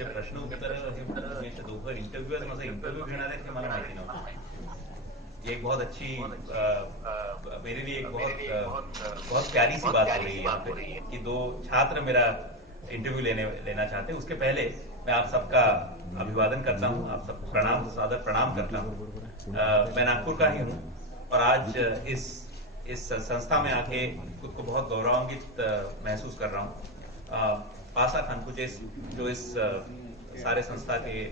तुमचे प्रश्न उत्तर हे दोघं इंटरव्ह्यूअर माझा इंटरव्ह्यू घेणार आहेत हे मला माहिती नव्हतं. ये एक बहुत अच्छी मेरे लिए एक बहुत प्यारी सी बात हो रही है यहाँ पे कि दो छात्र मेरा इंटरव्यू लेना चाहते हैं. उसके पहले मैं आप सबका अभिवादन करता हूँ, आप सबको सादर प्रणाम करता हूँ. मैं नागपुर का ही हूँ और आज इस संस्था में आके खुद को बहुत गौरवान्वित महसूस कर रहा हूँ. पासा खानपुचे जो इस सारे संस्था के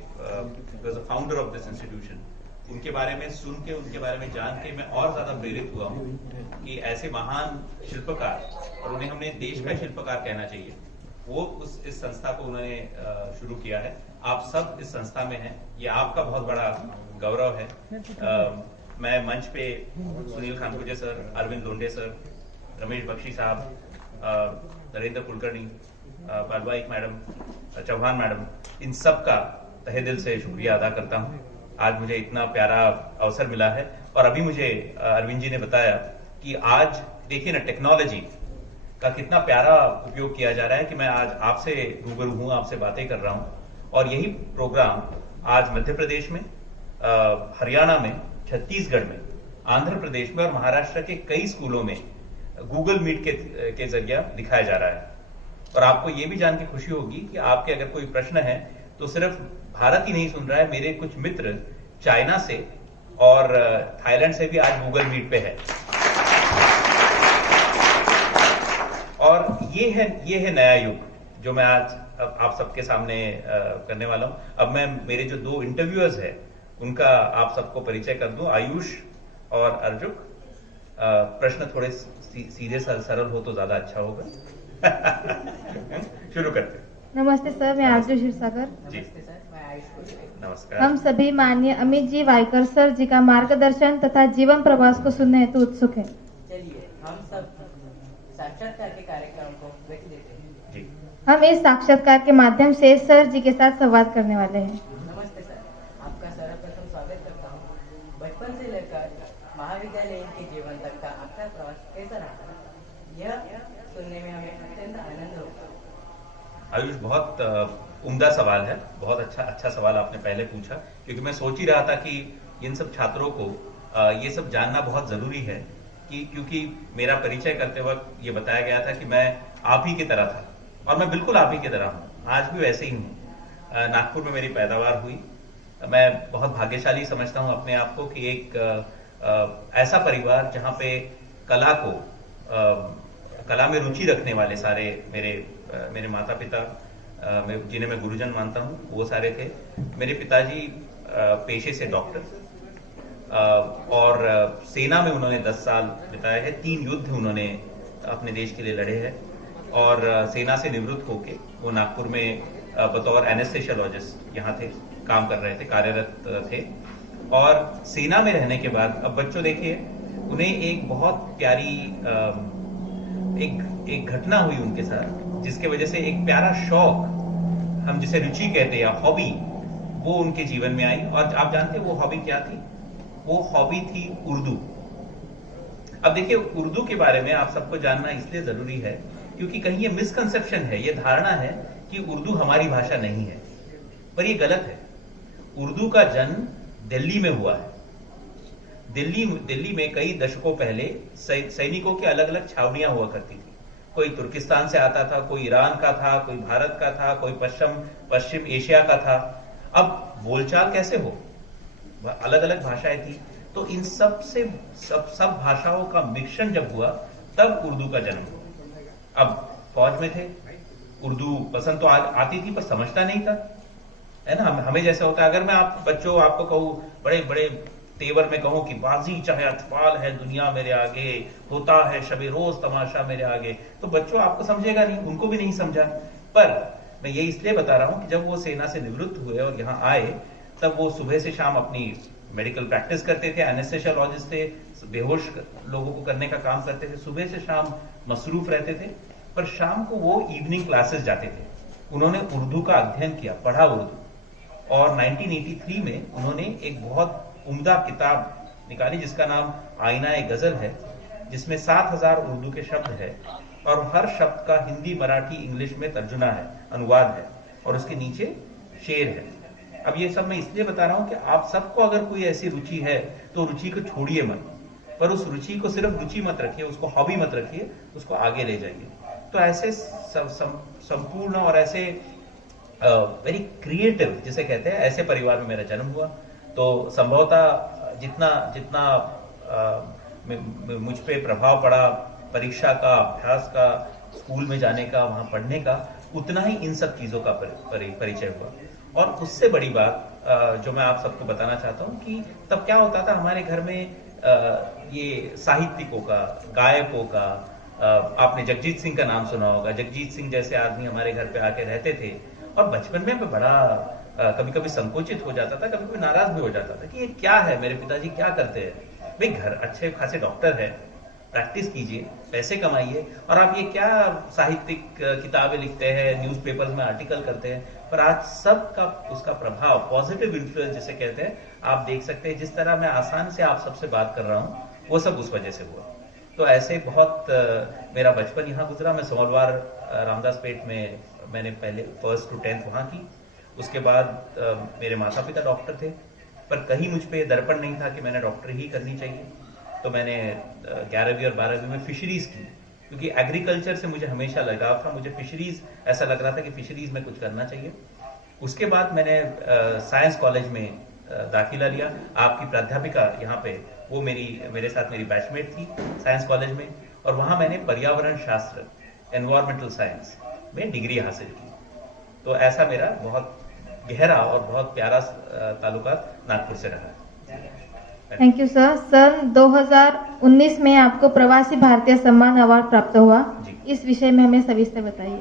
फाउंडर ऑफ दिस इंस्टीट्यूशन, उनके बारे में सुन के, उनके बारे में जान के मैं और ज्यादा प्रेरित हुआ हूँ कि ऐसे महान शिल्पकार, और उन्हें हमने देश का शिल्पकार कहना चाहिए, वो इस संस्था को उन्होंने शुरू किया है. आप सब इस संस्था में हैं, ये आपका बहुत बड़ा गौरव है. मैं मंच पे सुनील खानपुजे सर, अरविंद लोंढे सर, रमेश बख्शी साहब, नरेंद्र कुलकर्णी, बालवाइक मैडम, चौहान मैडम, इन सब का तहे दिल से शुक्रिया अदा करता हूँ. आज मुझे इतना प्यारा अवसर मिला है और अभी मुझे अरविंद जी ने बताया कि आज देखिए ना टेक्नोलॉजी का कितना प्यारा उपयोग किया जा रहा है कि मैं आज आपसे रूबरू हूँ, आपसे बातें कर रहा हूँ. और यही प्रोग्राम आज मध्य प्रदेश में, हरियाणा में, छत्तीसगढ़ में, आंध्र प्रदेश में और महाराष्ट्र के कई स्कूलों में गूगल मीट के जरिए दिखाया जा रहा है. और आपको ये भी जान के खुशी होगी कि आपके अगर कोई प्रश्न है तो सिर्फ भारत ही नहीं सुन रहा है, मेरे कुछ मित्र चाइना से और थाईलैंड से भी आज गूगल मीट पे है. और ये है नया युग जो मैं आज आप सबके सामने करने वाला हूं. अब मैं मेरे जो दो इंटरव्यूअर्स हैं उनका आप सबको परिचय कर दूं. आयुष और अर्जुक. प्रश्न थोड़े सीधे सरल हो तो ज्यादा अच्छा होगा. शुरू करते. नमस्ते सर, मैं आरजू क्षीरसागर. नमस्ते सर, मैं आयुष. नमस्कार. हम सभी माननीय अमित जी वाइकर सर जी का मार्गदर्शन तथा जीवन प्रवास को सुनने हेतु उत्सुक है. चलिए हम सब साक्षात्कार के कार्यक्रम को व्यक्त देते हैं. जी. हम इस साक्षात्कार के माध्यम से सर जी के साथ संवाद करने वाले हैं. नमस्ते सर, आपका सर्वप्रथम स्वागत करता हूँ. बचपन से लेकर महाविद्यालय के जीवन तक का आपका प्रवास कैसा रहा, यह सुनने में हमें अत्यंत आनंद होगा. आयुष, बहुत उम्दा सवाल है. बहुत अच्छा सवाल आपने पहले पूछा, क्योंकि मैं सोच ही रहा था कि इन सब छात्रों को ये सब जानना बहुत जरूरी है क्योंकि मेरा परिचय करते वक्त ये बताया गया था कि मैं आप ही की तरह था, और मैं बिल्कुल आप ही की तरह हूँ. आज भी वैसे ही हूँ. नागपुर में मेरी पैदावार हुई. मैं बहुत भाग्यशाली समझता हूँ अपने आप को कि एक ऐसा परिवार जहाँ पे कला में रुचि रखने वाले सारे मेरे माता पिता, जिन्हें मैं गुरुजन मानता हूँ, वो सारे थे. मेरे पिताजी पेशे से डॉक्टर, और सेना में उन्होंने 10 साल बिताए हैं. 3 युद्ध उन्होंने अपने देश के लिए लड़े हैं, और सेना से निवृत्त होके वो नागपुर में बतौर एनेस्थेसियोलॉजिस्ट यहाँ थे, काम कर रहे थे, कार्यरत थे. और सेना में रहने के बाद अब बच्चों देखिए, उन्हें एक बहुत प्यारी एक घटना हुई उनके साथ, जिसके वजह से एक प्यारा शौक, हम जिसे रुचि कहते हैं या हॉबी, वो उनके जीवन में आई. और आप जानते हैं वो हॉबी क्या थी? वो हॉबी थी उर्दू. अब देखिए, उर्दू के बारे में आप सबको जानना इसलिए जरूरी है क्योंकि कहीं ये मिसकंसेप्शन है, ये धारणा है कि उर्दू हमारी भाषा नहीं है, पर ये गलत है. उर्दू का जन्म दिल्ली में हुआ है. दिल्ली में कई दशकों पहले सैनिकों की अलग अलग छावनियां हुआ करती थी. कोई तुर्किस्तान से आता था, कोई ईरान का था, कोई भारत का था, कोई पश्चिम एशिया का था. अब बोलचाल कैसे हो, अलग अलग भाषाएं थी, तो इन सब भाषाओं का मिश्रण जब हुआ तब उर्दू का जन्म हुआ. अब फौज में थे, उर्दू पसंद तो आती थी पर समझता नहीं था, है ना. हमें जैसा होता है, अगर मैं आपको कहूँ बड़े बड़े तेवर में कहूं कि बाजी चाहे अटफाल है दुनिया मेरे आगे, होता है शबे रोज तमाशा मेरे आगे, तो बच्चों आपको समझेगा नहीं, उनको भी नहीं समझा. पर मैं ये इसलिए बता रहा हूं कि जब वो सेना से निवृत्त हुए और यहाँ आए, तब वो सुबह से शाम अपनी मेडिकल प्रैक्टिस करते थे, एनेस्थेसियोलॉजिस्ट थे, बेहोश लोगों को करने का काम करते थे, सुबह से शाम मसरूफ रहते थे. पर शाम को वो इवनिंग क्लासेस जाते थे. उन्होंने उर्दू का अध्ययन किया, पढ़ा उर्दू, और 1983 में उन्होंने एक बहुत उम्दा किताब निकाली जिसका नाम आईना ए गजल है, जिसमें 7000 उर्दू के शब्द है, और हर शब्द का हिंदी, मराठी, इंग्लिश में तर्जुमा है, अनुवाद है, और उसके नीचे शेर है। अब ये सब मैं इसलिए बता रहा हूं कि आप सबको अगर कोई ऐसी रुचि है तो रुचि को छोड़िए मत, पर उस रुचि को सिर्फ रुचि मत रखिए, उसको हॉबी मत रखिए, उसको आगे ले जाइए। तो ऐसे संपूर्ण और ऐसे वेरी क्रिएटिव जिसे कहते हैं, ऐसे परिवार में मेरा जन्म हुआ। तो संभवतः जितना जितना मुझ पे प्रभाव पड़ा परीक्षा का, अभ्यास का, स्कूल में जाने का, वहां पढ़ने का, उतना ही इन सब चीजों का परिचय हुआ। और उससे बड़ी बात जो मैं आप सबको बताना चाहता हूं कि तब क्या होता था हमारे घर में, ये साहित्यिकों का, गायकों का, आपने जगजीत सिंह का नाम सुना होगा। जगजीत सिंह जैसे आदमी हमारे घर पे आके रहते थे, और बचपन में मैं बड़ा कभी कभी संकोचित हो जाता था, कभी कभी नाराज भी हो जाता था कि ये क्या है, मेरे पिताजी क्या करते हैं। भाई घर अच्छे खासे डॉक्टर है, प्रैक्टिस कीजिए, पैसे कमाइए, और आप ये क्या साहित्यिक किताबें लिखते हैं, न्यूज़पेपर्स में आर्टिकल करते हैं। पर आज सबका उसका प्रभाव, पॉजिटिव इन्फ्लुएंस जिसे कहते हैं, आप देख सकते हैं। जिस तरह मैं आसान से आप सबसे बात कर रहा हूं, वो सब उस वजह से हुआ। तो ऐसे बहुत मेरा बचपन यहाँ गुजरा। मैं सोमवार रामदास पेट में मैंने पहले 1st to 10th वहां की। उसके बाद मेरे माता पिता डॉक्टर थे, पर कहीं मुझ पे दर्पण नहीं था कि मैंने डॉक्टरी ही करनी चाहिए। तो मैंने 11वीं और 12वीं में फिशरीज की, क्योंकि एग्रीकल्चर से मुझे हमेशा लगाव था। मुझे फिशरीज ऐसा लग रहा था कि फिशरीज में कुछ करना चाहिए। उसके बाद मैंने साइंस कॉलेज में दाखिला लिया। आपकी प्राध्यापिका यहाँ पे, वो मेरे साथ मेरी बैचमेट थी साइंस कॉलेज में, और वहां मैंने पर्यावरण शास्त्र, एनवायरमेंटल साइंस में डिग्री हासिल की। तो ऐसा मेरा बहुत गहरा और बहुत प्यारा ताल्लुकात नागपुर से रहा है। Thank you sir. सन 2019 में आपको प्रवासी भारतीय सम्मान अवार्ड प्राप्त हुआ। इस विषय में हमें सविस्तर बताइए।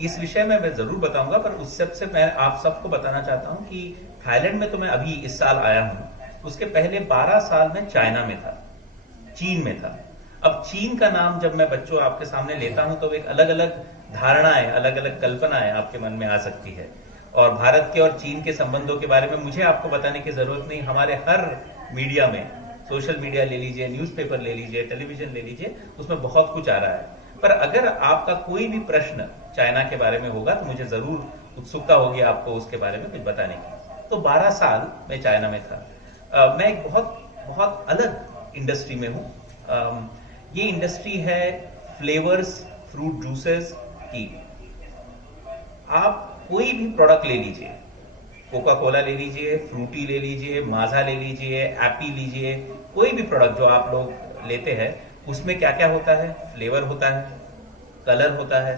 इस विषय में मैं जरूर बताऊंगा, पर उस सबसे मैं आप सबको बताना चाहता हूं कि थाईलैंड में तो मैं अभी इस साल आया हूं, उसके पहले 12 साल में चाइना में था, चीन में था। अब चीन का नाम जब मैं बच्चों आपके सामने लेता हूं तो एक अलग अलग धारणाएं, अलग अलग कल्पनाएं आपके मन में आ सकती है। और भारत के और चीन के संबंधों के बारे में मुझे आपको बताने की जरूरत नहीं। हमारे हर मीडिया में, सोशल मीडिया ले लीजिए, न्यूज़पेपर ले लीजिए, टेलीविजन ले लीजिए, उसमें बहुत कुछ आ रहा है। पर अगर आपका कोई भी प्रश्न चाइना के बारे में होगा तो मुझे जरूर उत्सुकता होगी आपको उसके बारे में कुछ बताने की। तो 12 साल मैं चाइना में था। मैं एक बहुत अलग इंडस्ट्री में हूं। ये इंडस्ट्री है फ्लेवर्स, फ्रूट जूसेस की। आप कोई भी प्रोडक्ट ले लीजिए, कोका कोला ले लीजिए, फ्रूटी ले लीजिए, माजा ले लीजिए, एप्पी लीजिए, कोई भी प्रोडक्ट जो आप लोग लेते हैं, उसमें क्या क्या होता है? फ्लेवर होता है, कलर होता है,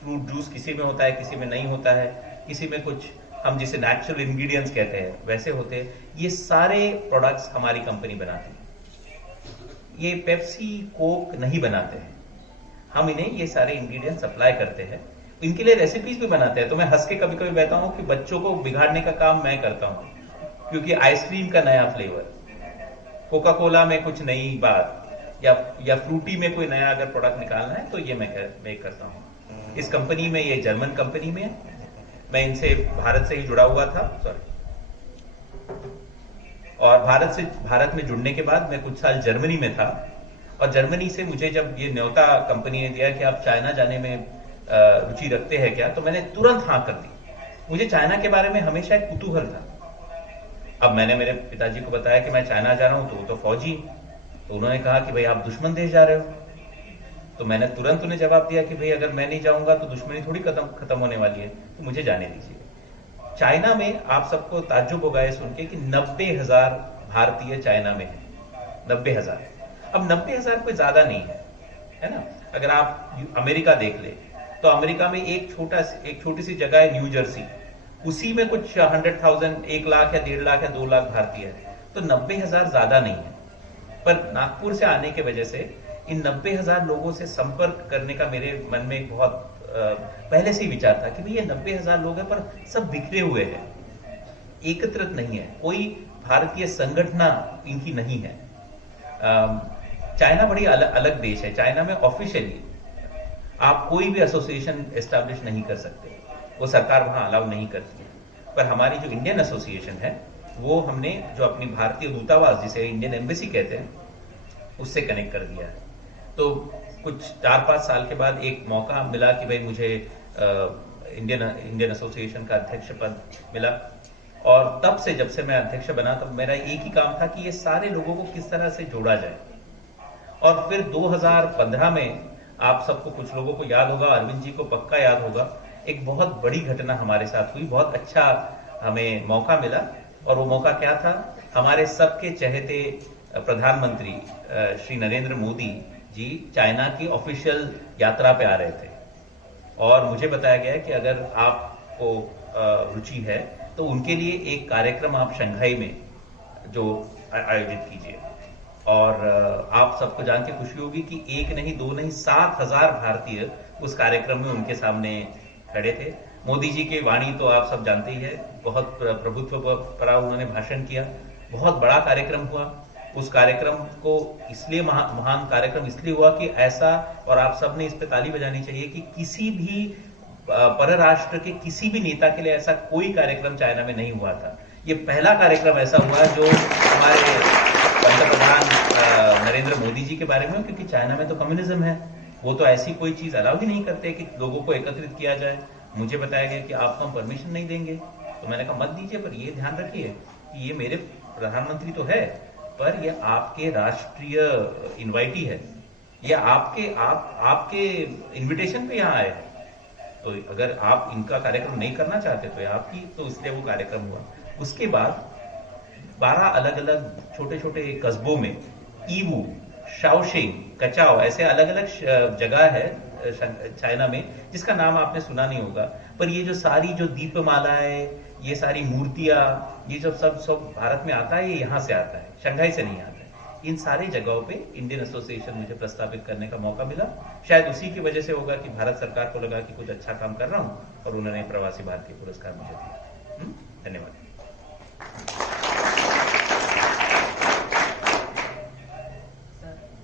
फ्रूट जूस किसी में होता है, किसी में नहीं होता है, किसी में कुछ हम जिसे नेचुरल इंग्रेडिएंट्स कहते हैं वैसे होते हैं। ये सारे प्रोडक्ट्स हमारी कंपनी बनाती है। ये पेप्सी, कोक नहीं बनाते हैं, हम इन्हें ये सारे इंग्रेडिएंट्स सप्लाई करते हैं। इनके लिए रेसिपीज भी बनाते हैं। तो मैं हंस के कभी कभी कहता हूं कि बच्चों को बिगाड़ने का काम मैं करता हूं, क्योंकि आइसक्रीम का नया फ्लेवर, कोका कोला में कुछ नई बात, या फ्रूटी में कोई नया अगर प्रोडक्ट निकालना है तो ये मैं करता हूं। इस कंपनी में, ये जर्मन कंपनी में है, मैं इनसे भारत से ही जुड़ा हुआ था, और भारत में जुड़ने के बाद मैं कुछ साल जर्मनी में था। और जर्मनी से मुझे जब ये न्योता कंपनी ने दिया कि आप चाइना जाने में रुचि रखते हैं क्या, तो मैंने तुरंत हाँ कर दी। मुझे चाइना के बारे में हमेशा एक कुतूहल था। अब मैंने मेरे पिताजी को बताया कि मैं चाइना जा रहा हूं, तो वो तो फौजी, तो उन्होंने कहा कि भाई आप दुश्मन देश जा रहे हो। तो मैंने तुरंत उन्हें जवाब दिया कि भाई अगर मैं नहीं जाऊंगा तो दुश्मनी थोड़ी खत्म होने वाली है, तो मुझे जाने दीजिए। चाइना में आप सबको ताज्जुब होगा ये सुन के कि 90,000 भारतीय चाइना में है। 90,000। अब 90,000 कोई ज्यादा नहीं है ना। अगर आप अमेरिका देख ले तो अमेरिका में एक छोटी सी जगह है न्यू जर्सी, उसी में कुछ 100,000, 1 लाख या 1.5 लाख या 2 लाख भारतीय है। तो 90,000 ज्यादा नहीं है। पर नागपुर से आने की वजह से इन 90,000 लोगों से संपर्क करने का मेरे मन में एक बहुत पहले से ही विचार था कि भाई ये 90,000 लोग हैं, पर सब बिखरे हुए हैं, एकत्रित नहीं है, कोई भारतीय संगठना इनकी नहीं है। चाइना बड़ी अलग देश है। चाइना में ऑफिशियली आप कोई भी एसोसिएशन एस्टैब्लिश नहीं कर सकते, वो सरकार वहां अलाउ नहीं करती है। पर हमारी जो इंडियन एसोसिएशन है, वो हमने जो अपनी भारतीय दूतावास, जिसे इंडियन एम्बेसी कहते हैं, उससे कनेक्ट कर दिया है। तो कुछ 4-5 साल के बाद एक मौका मिला कि भाई मुझे इंडियन एसोसिएशन का अध्यक्ष पद मिला। और तब से, जब से मैं अध्यक्ष बना, तब मेरा एक ही काम था कि ये सारे लोगों को किस तरह से जोड़ा जाए। और फिर 2015 में, आप सबको, कुछ लोगों को याद होगा, अरविंद जी को पक्का याद होगा, एक बहुत बड़ी घटना हमारे साथ हुई। बहुत अच्छा हमें मौका मिला, और वो मौका क्या था? हमारे सबके चहेते प्रधानमंत्री श्री नरेंद्र मोदी जी चाइना की ऑफिशियल यात्रा पे आ रहे थे, और मुझे बताया गया कि अगर आपको रुचि है तो उनके लिए एक कार्यक्रम आप शंघाई में जो आयोजित कीजिए। और आप सबको जान के खुशी होगी कि एक नहीं, दो नहीं, 7,000 भारतीय उस कार्यक्रम में उनके सामने खड़े थे। मोदी जी की वाणी तो आप सब जानते ही है, बहुत प्रभुत्व पर उन्होंने भाषण किया, बहुत बड़ा कार्यक्रम हुआ। उस कार्यक्रम को इसलिए महान कार्यक्रम इसलिए हुआ कि ऐसा, और आप सब ने इस पे ताली बजानी चाहिए, कि किसी भी परराष्ट्र के किसी भी नेता के लिए ऐसा कोई कार्यक्रम चाइना में नहीं हुआ था। ये पहला कार्यक्रम ऐसा हुआ जो हमारे पंतप्रधान नरेंद्र मोदी जी के बारे में, क्योंकि चाइना में तो कम्युनिज्म है, वो तो ऐसी कोई चीज अलाउ ही नहीं करते कि लोगों को एकत्रित किया जाए। मुझे बताया गया कि आपको हम परमिशन नहीं देंगे, तो मैंने कहा मत दीजिए, पर ये ध्यान रखिए कि ये मेरे प्रधानमंत्री तो है, पर ये आपके राष्ट्रीय इनवाइटी है, ये आपके इन्विटेशन पे यहाँ आए हैं, तो अगर आप इनका कार्यक्रम नहीं करना चाहते तो आपकी, तो इसलिए वो कार्यक्रम हुआ। उसके बाद 12 अलग अलग छोटे छोटे कस्बों में, ईवू, शाओशिंग, कचाओ, ऐसे अलग अलग जगह है चाइना में जिसका नाम आपने सुना नहीं होगा, पर ये जो सारी जो दीपमालाएं, ये सारी मूर्तियां, ये जो सब भारत में आता है, ये यहाँ से आता है, शंघाई से नहीं आता है। इन सारी जगहों पे इंडियन एसोसिएशन मुझे प्रस्तावित करने का मौका मिला। शायद उसी की वजह से होगा कि भारत सरकार को लगा कि कुछ अच्छा काम कर रहा हूं, और उन्होंने प्रवासी भारतीय पुरस्कार मुझे दिया। धन्यवाद।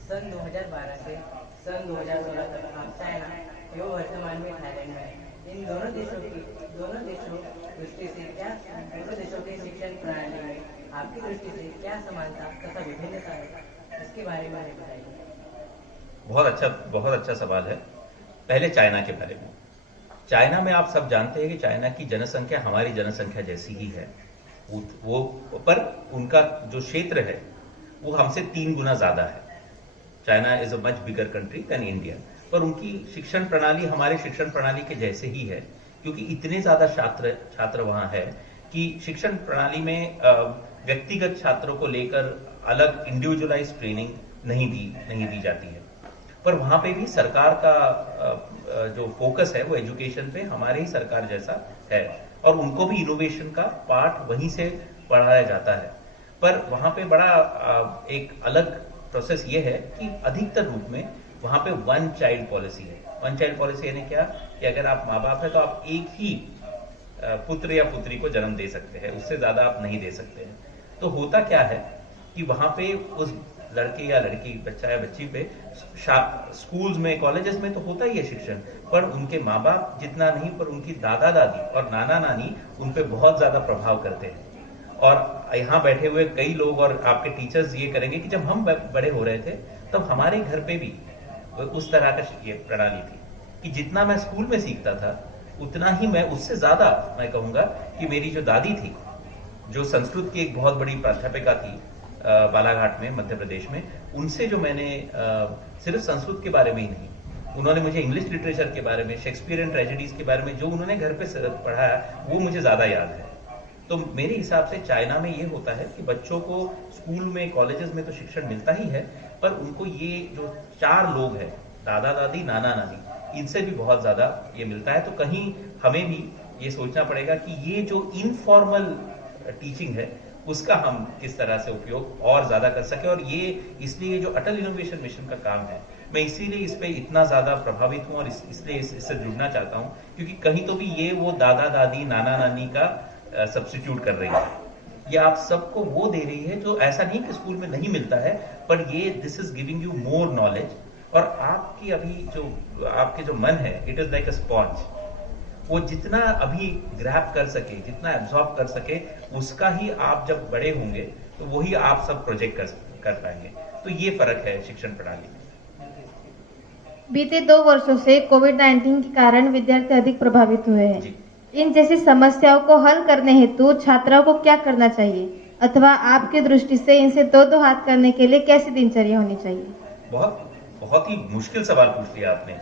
सन 2012 से सन 2016 तक आप चाइना एवं वर्तमान में थाईलैंड में, इन दोनों देशों दृष्टि से क्या, दोनों देशों के शिक्षण प्रणाली में आपकी दृष्टि से क्या समानता तथा विभिन्नता है, इसके बारे में बताइए। बहुत अच्छा सवाल है। पहले चाइना के बारे में। चाइना में आप सब जानते हैं कि चाइना की जनसंख्या हमारी जनसंख्या जैसी ही है, वो पर उनका जो क्षेत्र है वो हमसे 3 गुना ज्यादा है। China is a much bigger country than India, पर उनकी शिक्षण प्रणाली हमारे शिक्षण प्रणाली के जैसे ही है, क्योंकि इतने ज्यादा छात्र वहां है कि शिक्षण प्रणाली में व्यक्तिगत छात्रों को लेकर अलग इंडिविजुअलाइज ट्रेनिंग नहीं दी जाती है। पर वहां पे भी सरकार का जो फोकस है वो एजुकेशन पे हमारे ही सरकार जैसा है, और उनको भी इनोवेशन का पार्ट वहीं से पढ़ाया जाता है। पर वहां पे बड़ा एक अलग प्रोसेस ये है कि अधिकतर रूप में वहां पे 1 चाइल्ड पॉलिसी है। 1 चाइल्ड पॉलिसी यानी क्या, कि अगर आप माँ बाप है तो आप एक ही पुत्र या पुत्री को जन्म दे सकते हैं, उससे ज्यादा आप नहीं दे सकते हैं। तो होता क्या है कि वहां पे उस लड़के या लड़की, बच्चा या बच्ची पे स्कूल्स में, कॉलेजेस में तो होता ही है शिक्षण, पर उनके माँ बाप जितना नहीं, पर उनकी दादा दादी और नाना नानी उन पे बहुत ज्यादा प्रभाव करते हैं। और यहाँ बैठे हुए कई लोग और आपके टीचर्स ये करेंगे कि जब हम बड़े हो रहे थे तब हमारे घर पे भी उस तरह का ये प्रणाली थी कि जितना मैं स्कूल में सीखता था उतना ही मैं, उससे ज्यादा मैं कहूंगा कि मेरी जो दादी थी, जो संस्कृत की एक बहुत बड़ी प्राध्यापिका थी बालाघाट में, मध्य प्रदेश में, उनसे जो मैंने सिर्फ संस्कृत के बारे में ही नहीं, उन्होंने मुझे इंग्लिश लिटरेचर के बारे में, शेक्सपियरियन ट्रेजेडीज के बारे में जो उन्होंने घर पे पढ़ाया वो मुझे ज्यादा याद है। तो मेरे हिसाब से चाइना में ये होता है कि बच्चों को स्कूल में, कॉलेजेस में तो शिक्षण मिलता ही है, पर उनको ये जो 4 लोग हैं, दादा दादी, नाना नानी, इनसे भी बहुत ज्यादा ये मिलता है। तो कहीं हमें भी ये सोचना पड़ेगा कि ये जो इनफॉर्मल टीचिंग है उसका हम किस तरह से उपयोग और ज्यादा कर सके। और ये इसलिए जो अटल इनोवेशन मिशन का काम है, मैं इसीलिए इस पे इतना ज्यादा प्रभावित हूं और इसलिए इससे जुड़ना चाहता हूं, क्योंकि कहीं तो भी ये वो दादा दादी, नाना नानी का सब्स्टिट्यूट कर रही है, ये आप सबको वो दे रही है जो ऐसा नहीं कि स्कूल में नहीं मिलता है, पर ये this is giving you more knowledge. और आपकी अभी जो आपके जो मन है, it is like a sponge, वो जितना अभी ग्रैब कर सके, जितना एब्जॉर्ब कर सके, उसका ही आप जब बड़े होंगे तो वही आप सब प्रोजेक्ट कर पाएंगे। तो ये फर्क है शिक्षण प्रणाली में। बीते 2 वर्षों से कोविड-19 के कारण विद्यार्थी अधिक प्रभावित हुए हैं। जी। इन जैसी समस्याओं को हल करने हेतु छात्रों को क्या करना चाहिए अथवा आपकी दृष्टि से इनसे दो हाथ करने के लिए कैसी दिनचर्या होनी चाहिए? बहुत बहुत ही मुश्किल सवाल पूछ लिया आपने।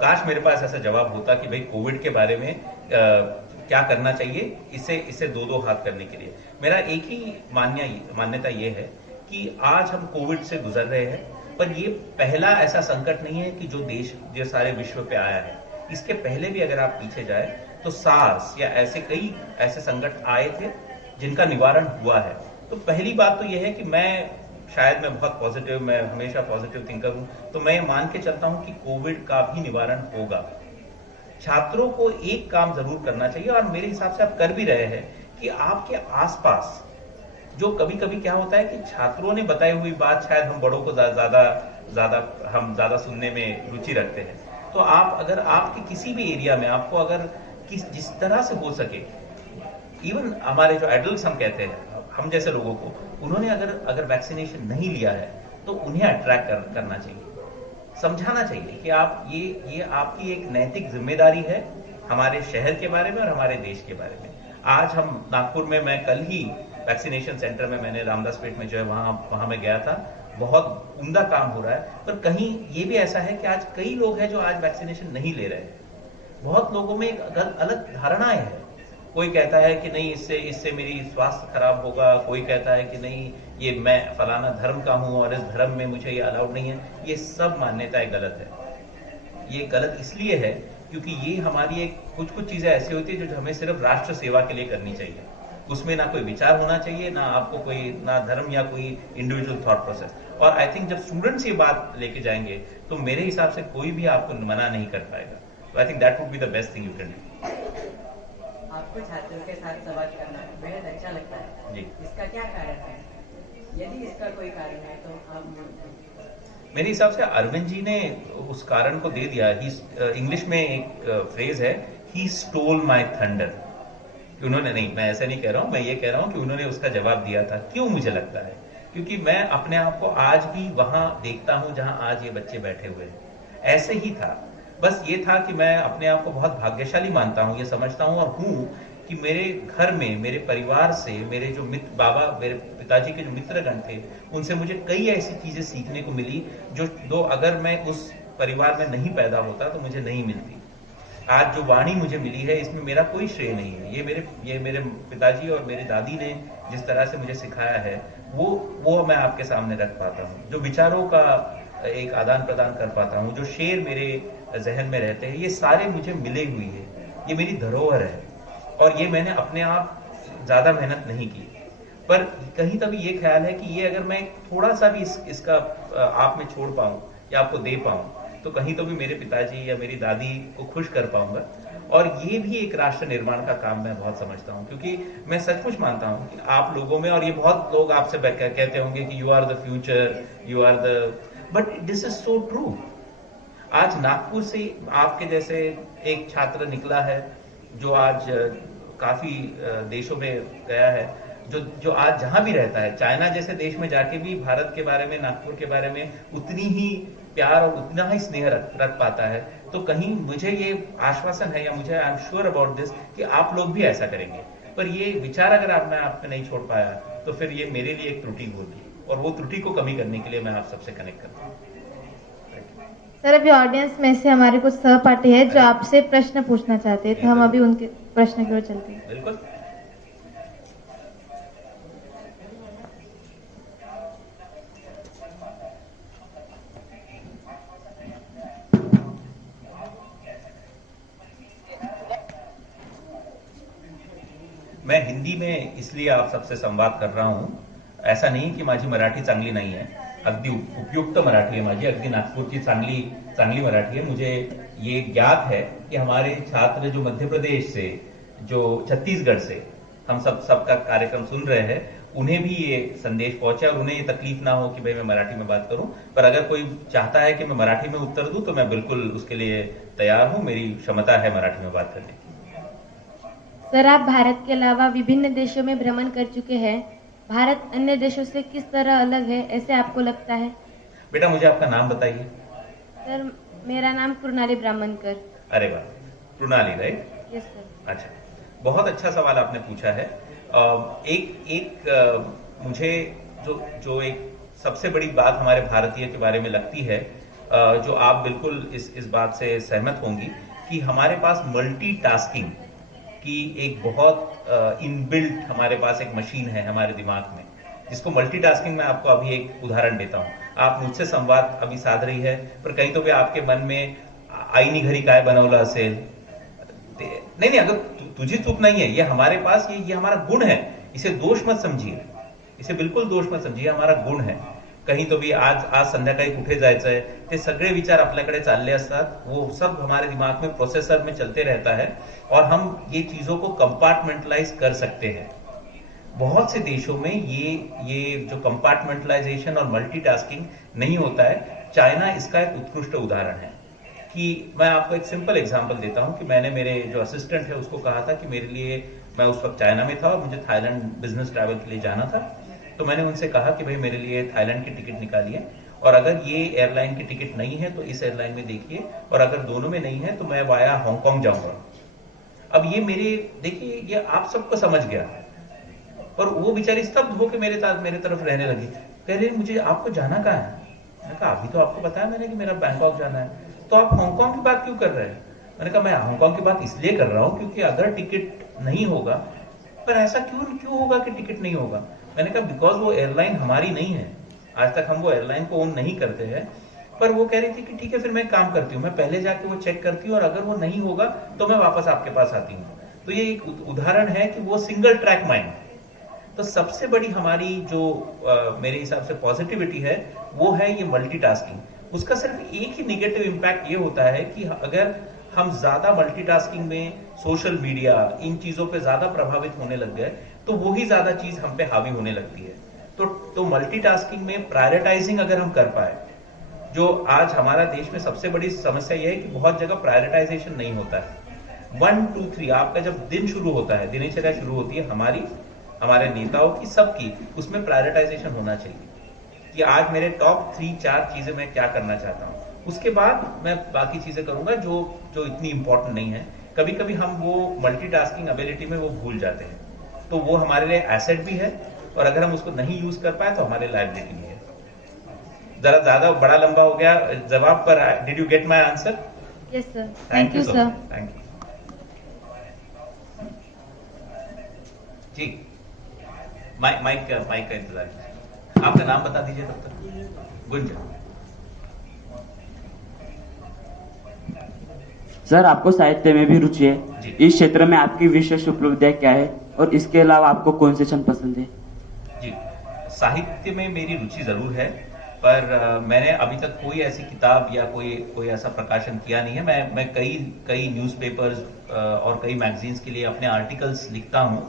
काश मेरे पास ऐसा जवाब होता कि भाई कोविड के बारे में क्या करना चाहिए इसे दो हाथ करने के लिए। मेरा एक ही मान्यता ये है कि आज हम कोविड से गुजर रहे हैं, पर ये पहला ऐसा संकट नहीं है कि जो सारे विश्व पे आया है। इसके पहले भी अगर आप पीछे जाए तो सार्स या ऐसे कई ऐसे संकट आए थे जिनका निवारण हुआ है। तो पहली बात तो यह है कि मैं बहुत पॉजिटिव, मैं हमेशा पॉजिटिव थिंकर हूं, तो मैं मान के चलता हूं कि कोविड का भी निवारण होगा। छात्रों को एक काम जरूर करना चाहिए और मेरे हिसाब से आप कर भी रहे हैं कि आपके आसपास जो कभी कभी क्या होता है कि छात्रों ने बताई हुई बात शायद हम बड़ों को ज्यादा सुनने में रुचि रखते हैं। तो आप अगर आपके किसी भी एरिया में आपको अगर जिस तरह से हो सके, इवन हमारे जो एडल्ट्स हम कहते हैं, हम जैसे लोगों को, उन्होंने अगर वैक्सीनेशन नहीं लिया है तो उन्हें अट्रैक्ट करना चाहिए, समझाना चाहिए कि आप ये आपकी एक नैतिक जिम्मेदारी है हमारे शहर के बारे में और हमारे देश के बारे में। आज हम नागपुर में, मैं कल ही वैक्सीनेशन सेंटर में, मैंने रामदासपेट में जो है वहां में गया था, बहुत उम्दा काम हो रहा है। पर कहीं ये भी ऐसा है कि आज कई लोग हैं जो आज वैक्सीनेशन नहीं ले रहे हैं। बहुत लोगों में एक अलग धारणाएं है। कोई कहता है कि नहीं, इससे मेरी स्वास्थ्य खराब होगा, कोई कहता है कि नहीं ये मैं फलाना धर्म का हूं और इस धर्म में मुझे ये अलाउड नहीं है। ये सब मान्यताएं गलत है। ये गलत इसलिए है क्योंकि ये हमारी कुछ चीजें ऐसी होती है जो हमें सिर्फ राष्ट्र सेवा के लिए करनी चाहिए। उसमें ना कोई विचार होना चाहिए, ना आपको ना धर्म या कोई इंडिविजुअल थॉट प्रोसेस। और आई थिंक जब स्टूडेंट्स ये बात लेके जाएंगे तो मेरे हिसाब से कोई भी आपको मना नहीं कर पाएगा। तो I think that would be the best thing you can do. आपको छात्रों के साथ संवाद करना बेहद अच्छा लगता है जी। इसका क्या कारण है? यदि इसका कोई कारण है तो आप। मेरे हिसाब से अरविंद जी ने उस कारण को दे दिया। इंग्लिश में एक फ्रेज है, ही स्टोल माई थंडर। उन्होंने नहीं, मैं ऐसा नहीं कह रहा हूं, मैं ये कह रहा हूं कि उन्होंने उसका जवाब दिया था। क्यों मुझे लगता है? क्योंकि मैं अपने आप को आज भी वहां देखता हूं जहां आज ये बच्चे बैठे हुए हैं। ऐसे ही था, बस ये था कि मैं अपने आप को बहुत भाग्यशाली मानता हूं, ये समझता हूं और हूं कि मेरे घर में, मेरे परिवार से, मेरे जो मेरे पिताजी के जो मित्रगण थे, उनसे मुझे कई ऐसी चीजें सीखने को मिली जो अगर मैं उस परिवार में नहीं पैदा होता तो मुझे नहीं मिलती। आज जो वाणी मुझे मिली है इसमें मेरा कोई श्रेय नहीं है। ये मेरे पिताजी और मेरी दादी ने जिस तरह से मुझे सिखाया है वो मैं आपके सामने रख पाता हूँ। जो विचारों का एक आदान प्रदान कर पाता हूँ, जो शेर मेरे जहन में रहते हैं, ये सारे मुझे मिले हुई है। ये मेरी धरोहर है और ये मैंने अपने आप ज्यादा मेहनत नहीं की। पर कहीं तभी ये ख्याल है कि ये अगर मैं थोड़ा सा भी इसका आप में छोड़ पाऊं या आपको दे पाऊं तो कहीं तो भी मेरे पिताजी या मेरी दादी को खुश कर पाऊंगा। और ये भी एक राष्ट्र निर्माण का काम मैं बहुत समझता हूं, क्योंकि मैं सचमुच मानता हूं कि आप लोगों में, और ये बहुत लोग आपसे कहते होंगे कि you are the future, you are the, but this is so true. आज नागपुर से आपके जैसे एक छात्र निकला है जो आज काफी देशों में गया है, जो आज जहां भी रहता है, चाइना जैसे देश में जाके भी भारत के बारे में, नागपुर के बारे में उतनी ही प्यार और उतना ही स्नेह रख पाता है। तो कहीं मुझे ये आश्वासन है, या मुझे I am sure about this, कि आप लोग भी ऐसा करेंगे। पर ये विचार अगर मैं आप में नहीं छोड़ पाया तो फिर ये मेरे लिए एक त्रुटि होगी, और वो त्रुटि को कमी करने के लिए मैं आप सबसे कनेक्ट करता हूँ। सर, अभी ऑडियंस में से हमारे कुछ सहपाठी है जो आपसे प्रश्न पूछना चाहते हैं, तो हम अभी उनके प्रश्न की ओर चलते हैं। बिल्कुल। मैं हिंदी में इसलिए आप सबसे संवाद कर रहा हूं, ऐसा नहीं कि माझी मराठी चांगली नहीं है, अगदी उपयुक्त मराठी है माझी, अगदी नागपुरची चांगली मराठी है। मुझे ये ज्ञात है कि हमारे छात्र जो मध्य प्रदेश से, जो छत्तीसगढ़ से हम सबका कार्यक्रम सुन रहे हैं, उन्हें भी ये संदेश पहुंचा और उन्हें ये तकलीफ ना हो कि भाई मैं मराठी में बात करूं। पर अगर कोई चाहता है कि मैं मराठी में उत्तर दूं तो मैं बिल्कुल उसके लिए तैयार हूं, मेरी क्षमता है मराठी में बात करने की। सर, आप भारत के अलावा विभिन्न देशों में भ्रमण कर चुके हैं। भारत अन्य देशों से किस तरह अलग है, ऐसे आपको लगता है? बेटा मुझे आपका नाम बताइए। सर, मेरा नाम प्रणाली ब्राह्मणकर। अरे वाह, प्रणाली, राइट? Yes sir. अच्छा, बहुत अच्छा सवाल आपने पूछा है। मुझे जो एक सबसे बड़ी बात हमारे भारतीय के बारे में लगती है, जो आप बिल्कुल इस बात से सहमत होंगी, कि हमारे पास मल्टीटास्किंग की एक बहुत इनबिल्ट हमारे पास एक मशीन है हमारे दिमाग में, जिसको मल्टीटास्किंग में आपको अभी एक उदाहरण देता हूं। आप मुझसे संवाद अभी साध रही है, पर कहीं तो भी आपके मन में आईनी घरी काय बनवलं असेल, नहीं, अगर तुझी चूक नहीं है, ये हमारे पास ये हमारा गुण है। इसे दोष मत समझिए, इसे बिल्कुल दोष मत समझिए, हमारा गुण है। कहीं तो भी आज संध्याकाळी कुठे जायचंय, ते सगळे विचार आपल्याकडे चालले असतात, वो सब हमारे दिमाग में प्रोसेसर में चलते रहता है, और हम ये चीजों को कंपार्टमेंटलाइज कर सकते हैं। बहुत से देशों में ये जो कंपार्टमेंटलाइजेशन और मल्टीटास्किंग नहीं होता है। चाइना इसका एक उत्कृष्ट उदाहरण है। कि मैं आपको एक सिंपल एग्जांपल देता हूं कि मैंने मेरे जो असिस्टेंट है उसको कहा था कि मेरे लिए, मैं उस वक्त चाइना में था और मुझे थाईलैंड बिजनेस ट्रैवल के लिए जाना था, तो मैंने उनसे कहा कि भाई मेरे लिए थाईलैंड की टिकट निकालिए, और अगर ये एयरलाइन की टिकट नहीं है तो इस एयरलाइन में देखिए, और अगर दोनों में नहीं है तो मैं वाया हांगकांग जाऊंगा। अब ये देखिए, ये आप सबको समझ गया, और वो बेचारी स्तब्ध होकर मेरे तरफ रहने लगी। कह रही, मुझे आपको जाना कहाँ है? मैंने कहा अभी तो आपको बताया मैंने कि मेरा बैंकॉक जाना है, तो आप हांगकांग की बात क्यों कर रहे हैं? मैंने कहा मैं हांगकांग की बात इसलिए कर रहा हूं क्योंकि अगर टिकट नहीं होगा, पर ऐसा क्यों होगा कि टिकट नहीं होगा? मैंने कहा बिकॉज वो एयरलाइन हमारी नहीं है, आज तक हम वो एयरलाइन को ओन नहीं करते हैं। पर वो कह रही थी कि ठीक है, फिर मैं काम करती हूँ, मैं पहले जाके वो चेक करती हूँ, और अगर वो नहीं होगा तो मैं वापस आपके पास आती हूँ। तो ये एक उदाहरण है कि वो सिंगल ट्रैक माइंड। तो सबसे बड़ी हमारी जो मेरे हिसाब से पॉजिटिविटी है, वो है ये मल्टीटास्किंग। उसका सिर्फ एक ही नेगेटिव इंपैक्ट ये होता है कि अगर हम ज्यादा मल्टीटास्किंग में, सोशल मीडिया, इन चीजों पे ज्यादा प्रभावित होने लग गए, तो वही ज्यादा चीज हम पे हावी होने लगती है। तो मल्टीटास्किंग में प्रायोरिटाइजिंग अगर हम कर पाए, जो आज हमारा देश में सबसे बड़ी समस्या यह है कि बहुत जगह प्रायोरिटाइजेशन नहीं होता है। 1 2 3 आपका जब दिन शुरू होता है, दिनचर्या शुरू होती है हमारे नेताओं की, सबकी, उसमें प्रायोरिटाइजेशन होना चाहिए कि आज मेरे टॉप 3-4 चीजें मैं क्या करना चाहता हूं, उसके बाद मैं बाकी चीजें करूंगा जो इतनी इंपॉर्टेंट नहीं है। कभी कभी हम वो मल्टीटास्किंग एबिलिटी में वो भूल जाते हैं, तो वो हमारे लिए एसेट भी है, और अगर हम उसको नहीं यूज कर पाए तो हमारे लायबिलिटी भी है। जरा ज्यादा बड़ा लंबा हो गया जवाब, पर did you get my answer? Yes sir, thank you sir. Thank you जी। माइक का इंतजार कीजिए। आपका नाम बता दीजिए तब तक। गुंजन। सर, आपको साहित्य में भी रुचि है, जी। इस क्षेत्र में आपकी विशेष उपलब्धियां क्या है, और इसके अलावा आपको कौन से छंद पसंद है? जी, साहित्य में मेरी रुचि जरूर है, पर मैंने अभी तक कोई ऐसी किताब या कोई ऐसा प्रकाशन किया नहीं है। मैं कई न्यूज़पेपर्स और कई मैगजीन्स के लिए अपने आर्टिकल्स लिखता हूं,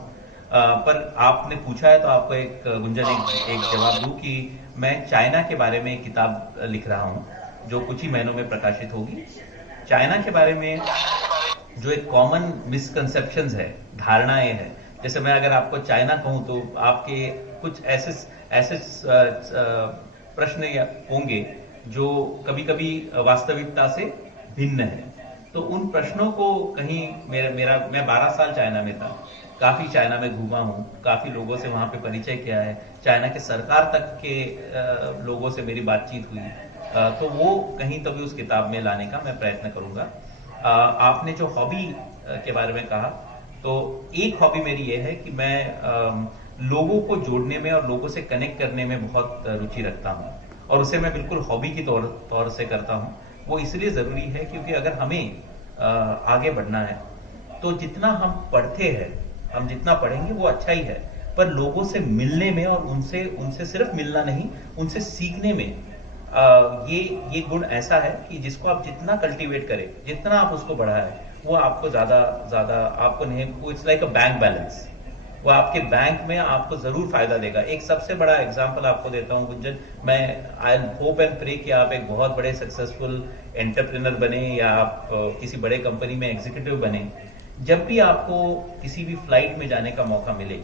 पर आपने पूछा है तो आपको गुंजन एक जवाब दूं कि मैं चाइना के बारे में एक किताब लिख रहा हूं, जो कुछ ही महीनों में प्रकाशित होगी। चाइना के बारे में जो एक कॉमन मिसकंसेप्शंस है, धारणाएं हैं, जैसे मैं अगर आपको चाइना कहूं तो आपके कुछ ऐसे प्रश्न होंगे जो कभी कभी वास्तविकता से भिन्न है। तो उन प्रश्नों को कहीं मैं 12 साल चाइना में था, काफी चाइना में घूमा हूं, काफी लोगों से वहां पे परिचय किया है, चाइना के सरकार तक के लोगों से मेरी बातचीत हुई, तो वो कहीं तो भी उस किताब में लाने का मैं प्रयत्न करूंगा। आपने जो हॉबी के बारे में कहा, तो एक हॉबी मेरी ये है कि मैं लोगों को जोड़ने में और लोगों से कनेक्ट करने में बहुत रुचि रखता हूं, और उसे मैं बिल्कुल हॉबी की तौर से करता हूं। वो इसलिए जरूरी है क्योंकि अगर हमें आगे बढ़ना है तो जितना हम पढ़ते हैं, हम जितना पढ़ेंगे वो अच्छा ही है, पर लोगों से मिलने में और उनसे सिर्फ मिलना नहीं, उनसे सीखने में ये गुण ऐसा है कि जिसको आप जितना कल्टीवेट करें, जितना आप उसको बढ़ाएं, वो आपको ज्यादा आपको नहीं, it's like a bank balance, वो आपके बैंक में आपको जरूर फायदा देगा। एक सबसे बड़ा एग्जांपल आपको देता हूं गुंजन, मैं आई होप एंड प्रे कि आप एक बहुत बड़े सक्सेसफुल एंटरप्रेन्योर बने, या आप किसी बड़े कंपनी में एग्जीक्यूटिव बने। जब भी आपको किसी भी फ्लाइट में जाने का मौका मिले,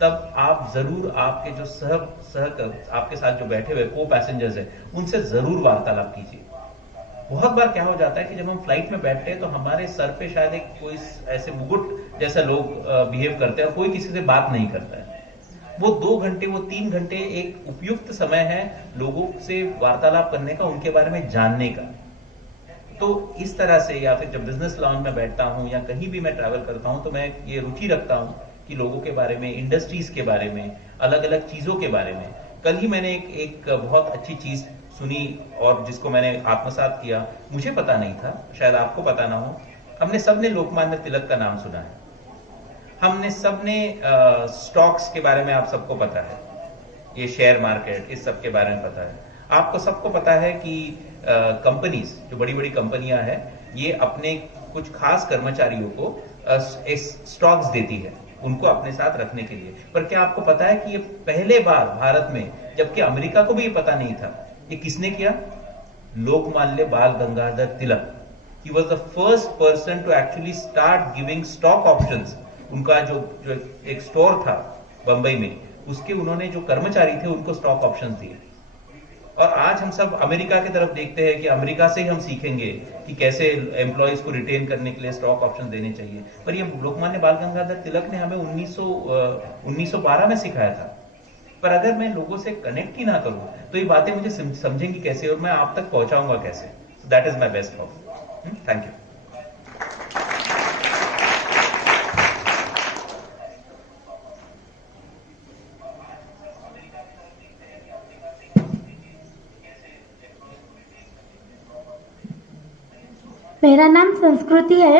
तब आप जरूर आपके जो आपके साथ जो बैठे हुए को पैसेंजर्स है, उनसे जरूर वार्तालाप कीजिए। बहुत बार क्या हो जाता है कि जब हम फ्लाइट में बैठते हैं तो हमारे सर पे शायद एक कोई ऐसे मुकुट जैसा लोग बिहेव करते हैं और कोई किसी से बात नहीं करता है। वो 2 घंटे, वो 3 घंटे एक उपयुक्त समय है लोगों से वार्तालाप करने का, उनके बारे में जानने का। तो इस तरह से, या फिर जब बिजनेस लॉन्च में बैठता हूं या कहीं भी मैं ट्रैवल करता हूं, तो मैं ये रुचि रखता हूं कि लोगों के बारे में, इंडस्ट्रीज के बारे में, अलग अलग चीजों के बारे में। कल ही मैंने एक बहुत अच्छी चीज सुनी और जिसको मैंने आत्मसात किया। मुझे पता नहीं था, शायद आपको पता ना हो, हमने सबने लोकमान्य तिलक का नाम सुना है, हमने सबने स्टॉक्स के बारे में आप सबको पता है, ये शेयर मार्केट, इस सब के बारे में पता है। आपको सबको पता है कि कंपनीज, जो बड़ी बड़ी कंपनियां हैं, ये अपने कुछ खास कर्मचारियों को स्टॉक्स देती है उनको अपने साथ रखने के लिए। पर क्या आपको पता है कि ये पहले बार भारत में, जबकि अमेरिका को भी ये पता नहीं था, ये किसने किया? Lokmanya Bal Gangadhar Tilak. He was the first person to actually start giving stock options. उनका जो एक स्टोर था बंबई में, उसके उन्होंने जो कर्मचारी थे उनको स्टॉक ऑप्शंस दिए। और आज हम सब अमेरिका की तरफ देखते हैं कि अमेरिका से ही हम सीखेंगे कि कैसे एम्प्लॉयज को रिटेन करने के लिए स्टॉक ऑप्शन देने चाहिए। पर ये लोकमान्य बाल गंगाधर तिलक ने हमें 1912 में सिखाया था। पर अगर मैं लोगों से कनेक्ट ही ना करूं तो ये बातें मुझे समझेंगी कैसे और मैं आप तक पहुंचाऊंगा कैसे? That is my best for. Thank you. मेरा नाम संस्कृति है।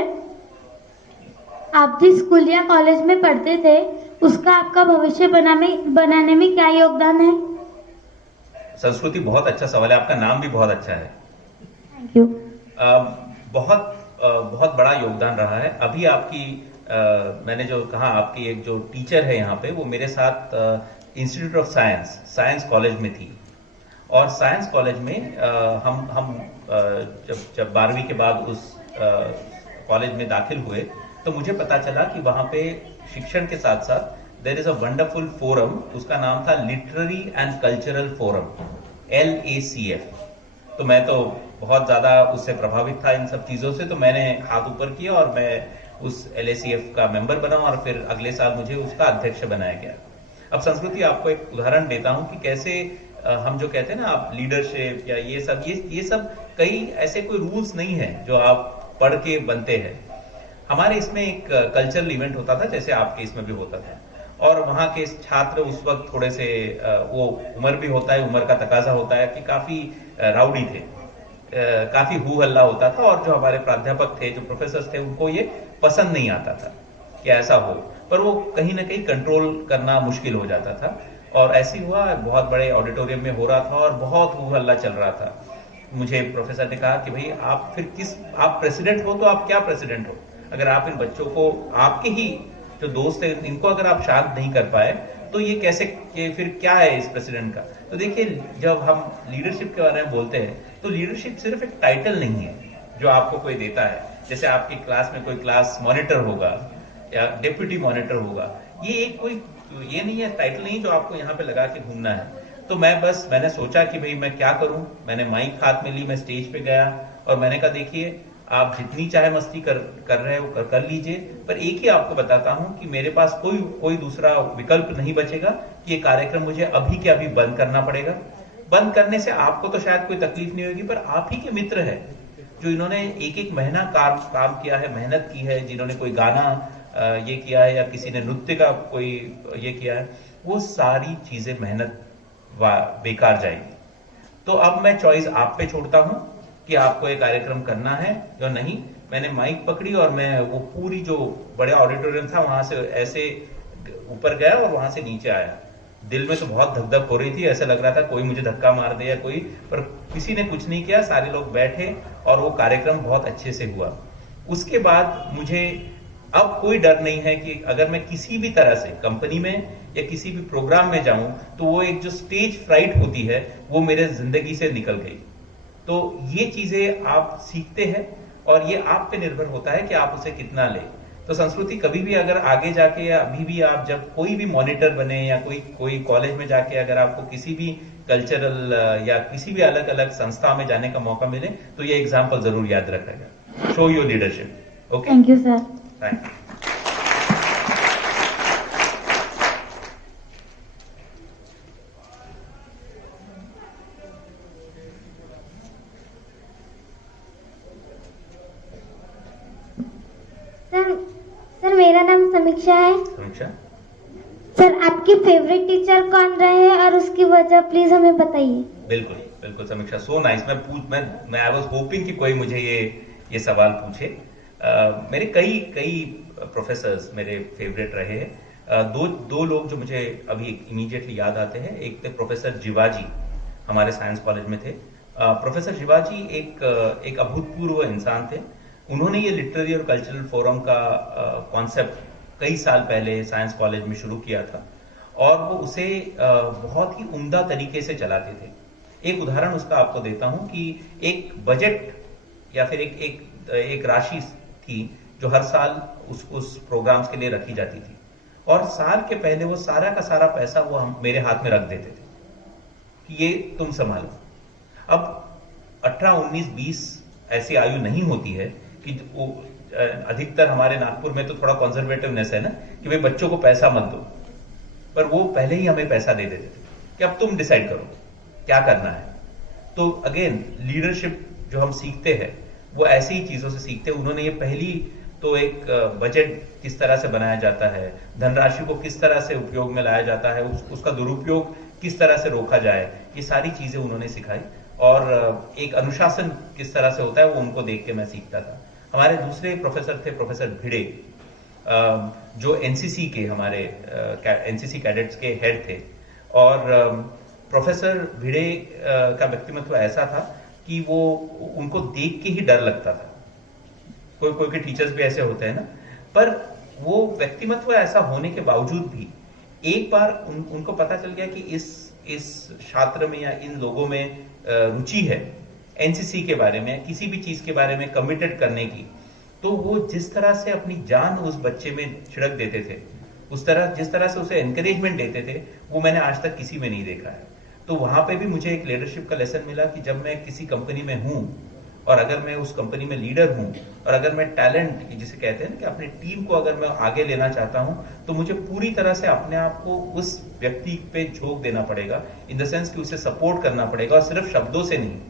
आप जिस स्कूल या कॉलेज में पढ़ते थे उसका आपका भविष्य बनाने में क्या योगदान है? संस्कृति, बहुत अच्छा सवाल है, आपका नाम भी बहुत अच्छा है। Thank you. बहुत बड़ा योगदान रहा है। अभी आपकी मैंने जो कहा, आपकी एक जो टीचर है यहाँ पे, वो मेरे साथ इंस्टीट्यूट ऑफ साइंस कॉलेज में थी। और साइंस कॉलेज में हम जब 12वीं के बाद उस कॉलेज में दाखिल हुए तो मुझे पता चला कि वहां पे शिक्षण के साथ साथ there is a wonderful forum, उसका नाम था literary and cultural forum, LACF। तो मैं तो बहुत ज्यादा उससे प्रभावित था इन सब चीजों से, तो मैंने हाथ ऊपर किया और मैं उस LACF का मेंबर बना और फिर अगले साल मुझे उसका अध्यक्ष बनाया गया। अब संस्कृति, आपको एक उदाहरण देता हूं कि कैसे हम जो कहते हैं ना, आप लीडरशिप या ये सब कई ऐसे कोई रूल्स नहीं है जो आप पढ़ के बनते हैं। हमारे इसमें एक कल्चरल इवेंट होता था, जैसे आपके इसमें भी होता था, और वहां के छात्र उस वक्त थोड़े से, वो उम्र भी होता है, उम्र का तकाजा होता है कि काफी राउडी थे, काफी हू हल्ला होता था, और जो हमारे प्राध्यापक थे, जो प्रोफेसर थे, उनको ये पसंद नहीं आता था कि ऐसा हो, पर वो कहीं ना कहीं कंट्रोल करना मुश्किल हो जाता था। और ऐसी हुआ, बहुत बड़े ऑडिटोरियम में हो रहा था और बहुत हू हल्ला चल रहा था। मुझे प्रोफेसर ने कहा कि भाई आप प्रेसिडेंट हो तो आप क्या प्रेसिडेंट हो? अगर आप इन बच्चों को, आपके ही जो दोस्त है, इनको अगर आप शांत नहीं कर पाए तो ये कैसे, ये फिर क्या है इस प्रेसिडेंट का? तो देखिए, जब हम लीडरशिप के बारे में बोलते हैं तो लीडरशिप सिर्फ एक टाइटल नहीं है जो आपको कोई देता है। जैसे आपकी क्लास में कोई क्लास मॉनिटर होगा या डेप्यूटी मॉनिटर होगा, ये एक कोई ये नहीं है, टाइटल नहीं जो आपको यहाँ पे लगा के घूमना है। तो मैंने सोचा कि भाई मैं क्या करूं। मैंने माइक हाथ में ली, मैं स्टेज पे गया और मैंने कहा, देखिए आप जितनी चाहे मस्ती कर रहे हो कर लीजिए, पर एक ही आपको बताता हूं कि मेरे पास कोई दूसरा विकल्प नहीं बचेगा कि ये कार्यक्रम मुझे अभी के अभी बंद करना पड़ेगा। बंद करने से आपको तो शायद कोई तकलीफ नहीं होगी, पर आप ही के मित्र है जो इन्होंने एक महीना काम किया है, मेहनत की है, जिन्होंने कोई गाना ये किया है या किसी ने नृत्य का कोई ये किया है, वो सारी चीजें मेहनत बेकार जाएगी। तो अब मैं चॉइस आप पे छोड़ता हूं कि आपको ये कार्यक्रम करना है या नहीं। मैंने माइक पकड़ी और मैं वो पूरी जो बड़े ऑडिटोरियम था वहां से ऐसे ऊपर गया और वहां से नीचे आया। दिल में तो बहुत धक धक हो रही थी, ऐसा लग रहा था कोई मुझे धक्का मार दे या कोई, पर किसी ने कुछ नहीं किया। सारे लोग बैठे और वो कार्यक्रम बहुत अच्छे से हुआ। उसके बाद मुझे अब कोई डर नहीं है कि अगर मैं किसी भी तरह से कंपनी में या किसी भी प्रोग्राम में जाऊं तो वो एक जो स्टेज फ्राइट होती है वो मेरे जिंदगी से निकल गई। तो ये चीजें आप सीखते हैं और ये आप पे निर्भर होता है कि आप उसे कितना ले। तो संस्कृति कभी भी अगर आगे जाके या अभी भी आप जब कोई भी मॉनिटर बने या कोई कॉलेज में जाके अगर आपको किसी भी कल्चरल या किसी भी अलग अलग संस्था में जाने का मौका मिले तो ये एग्जाम्पल जरूर याद रखेगा। Show your leadership. Okay, thank you sir. Thank you. Sir मेरा नाम समीक्षा है। समीक्षा, सर आपकी फेवरेट टीचर कौन रहे और उसकी वजह प्लीज हमें बताइए। बिल्कुल बिल्कुल समीक्षा, सो नाइस। मैं आई वाज होपिंग कि कोई मुझे ये सवाल पूछे। मेरे कई प्रोफेसर्स मेरे फेवरेट रहे हैं। दो लोग जो मुझे अभी इमीडिएटली याद आते हैं, एक थे प्रोफेसर जीवाजी, हमारे साइंस कॉलेज में थे। प्रोफेसर जीवाजी एक अभूतपूर्व इंसान थे। उन्होंने ये लिटरेरी और कल्चरल फोरम का कॉन्सेप्ट कई साल पहले साइंस कॉलेज में शुरू किया था और वो उसे बहुत ही उम्दा तरीके से चलाते थे। एक उदाहरण उसका आपको देता हूं कि एक बजट या फिर एक राशि थी जो हर साल उस प्रोग्राम्स के लिए रखी जाती थी और साल के पहले वो सारा का सारा पैसा वो हम मेरे हाथ में रख देते थे कि ये तुम संभालो। अब 18, 19, 20 ऐसी आयु नहीं होती है कि अधिकतर हमारे नागपुर में तो थोड़ा कंजर्वेटिवनेस है ना कि भाई बच्चों को पैसा मत दो, पर वो पहले ही हमें पैसा दे देते थे कि अब तुम डिसाइड करो क्या करना है। तो अगेन लीडरशिप जो हम सीखते हैं वो ऐसी ही चीजों से सीखते हैं। उन्होंने ये पहली तो एक बजट किस तरह से बनाया जाता है, धनराशि को किस तरह से उपयोग में लाया जाता है, उसका दुरुपयोग किस तरह से रोका जाए, ये सारी चीजें उन्होंने सिखाई और एक अनुशासन किस तरह से होता है वो उनको देख के मैं सीखता था। हमारे दूसरे प्रोफेसर थे प्रोफेसर भिड़े, जो एनसीसी के हमारे एनसीसी कैडेट्स के हेड थे और प्रोफेसर भिड़े का व्यक्तित्व ऐसा था कि वो उनको देख के ही डर लगता था। कोई के टीचर्स भी ऐसे होते हैं ना, पर वो व्यक्तित्व ऐसा होने के बावजूद भी एक बार उनको पता चल गया कि इस छात्र में या इन लोगों में रुचि है एनसीसी के बारे में, किसी भी चीज के बारे में कमिटेड करने की, तो वो जिस तरह से अपनी जान उस बच्चे में छिड़क देते थे, जिस तरह से उसे एनकरेजमेंट देते थे, वो मैंने आज तक किसी में नहीं देखा है। तो वहां पे भी मुझे एक लीडरशिप का लेसन मिला कि जब मैं किसी कंपनी में हूं और अगर मैं उस कंपनी में लीडर हूं और अगर मैं टैलेंट जिसे कहते हैं ना कि अपनी टीम को अगर मैं आगे लेना चाहता हूं तो मुझे पूरी तरह से अपने आप को उस व्यक्ति पे झोंक देना पड़ेगा, इन द सेंस कि उसे सपोर्ट करना पड़ेगा और सिर्फ शब्दों से नहीं।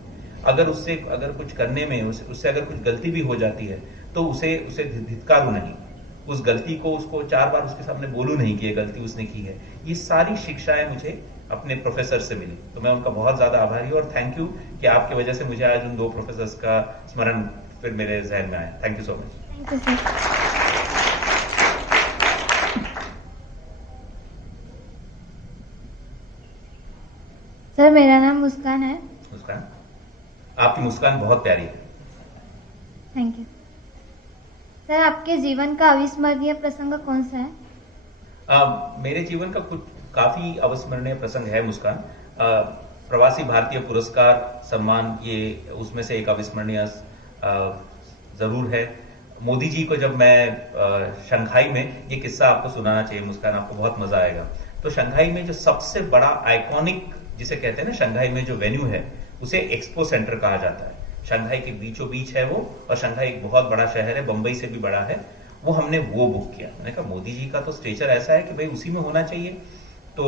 अगर कुछ करने में उससे अगर कुछ गलती भी हो जाती है तो उसे धिक्कारूं नहीं, उस गलती को उसको 4 बार उसके सामने बोलूं नहीं कि ये गलती उसने की है। ये सारी शिक्षाएं मुझे अपने प्रोफेसर से मिली, तो मैं उनका बहुत ज्यादा आभारी हूं और थैंक यू कि आपकी वजह से मुझे आज उन 2 प्रोफेसर्स का स्मरण फिर मेरे जहन में आया। Thank you so much. Thank you sir. Sir मेरा नाम मुस्कान है। मुस्कान, आपकी मुस्कान बहुत प्यारी है। Thank you sir. आपके जीवन का अविस्मरणीय प्रसंग कौन सा है? मेरे जीवन का कुछ काफी अविस्मरणीय प्रसंग है मुस्कान। प्रवासी भारतीय पुरस्कार सम्मान, ये उसमें से एक अविस्मरणीय जरूर है। मोदी जी को जब मैं शंघाई में, ये किस्सा आपको सुनाना चाहिए मुस्कान, आपको बहुत मजा आएगा। तो शंघाई में जो सबसे बड़ा आइकॉनिक जिसे कहते हैं ना, शंघाई में जो वेन्यू है उसे एक्सपो सेंटर कहा जाता है। शंघाई के बीचों बीच है वो, और शंघाई एक बहुत बड़ा शहर है, बंबई से भी बड़ा है। वो हमने वो बुक किया। मैंने कहा मोदी जी का तो स्टेचर ऐसा है कि भाई उसी में होना चाहिए। तो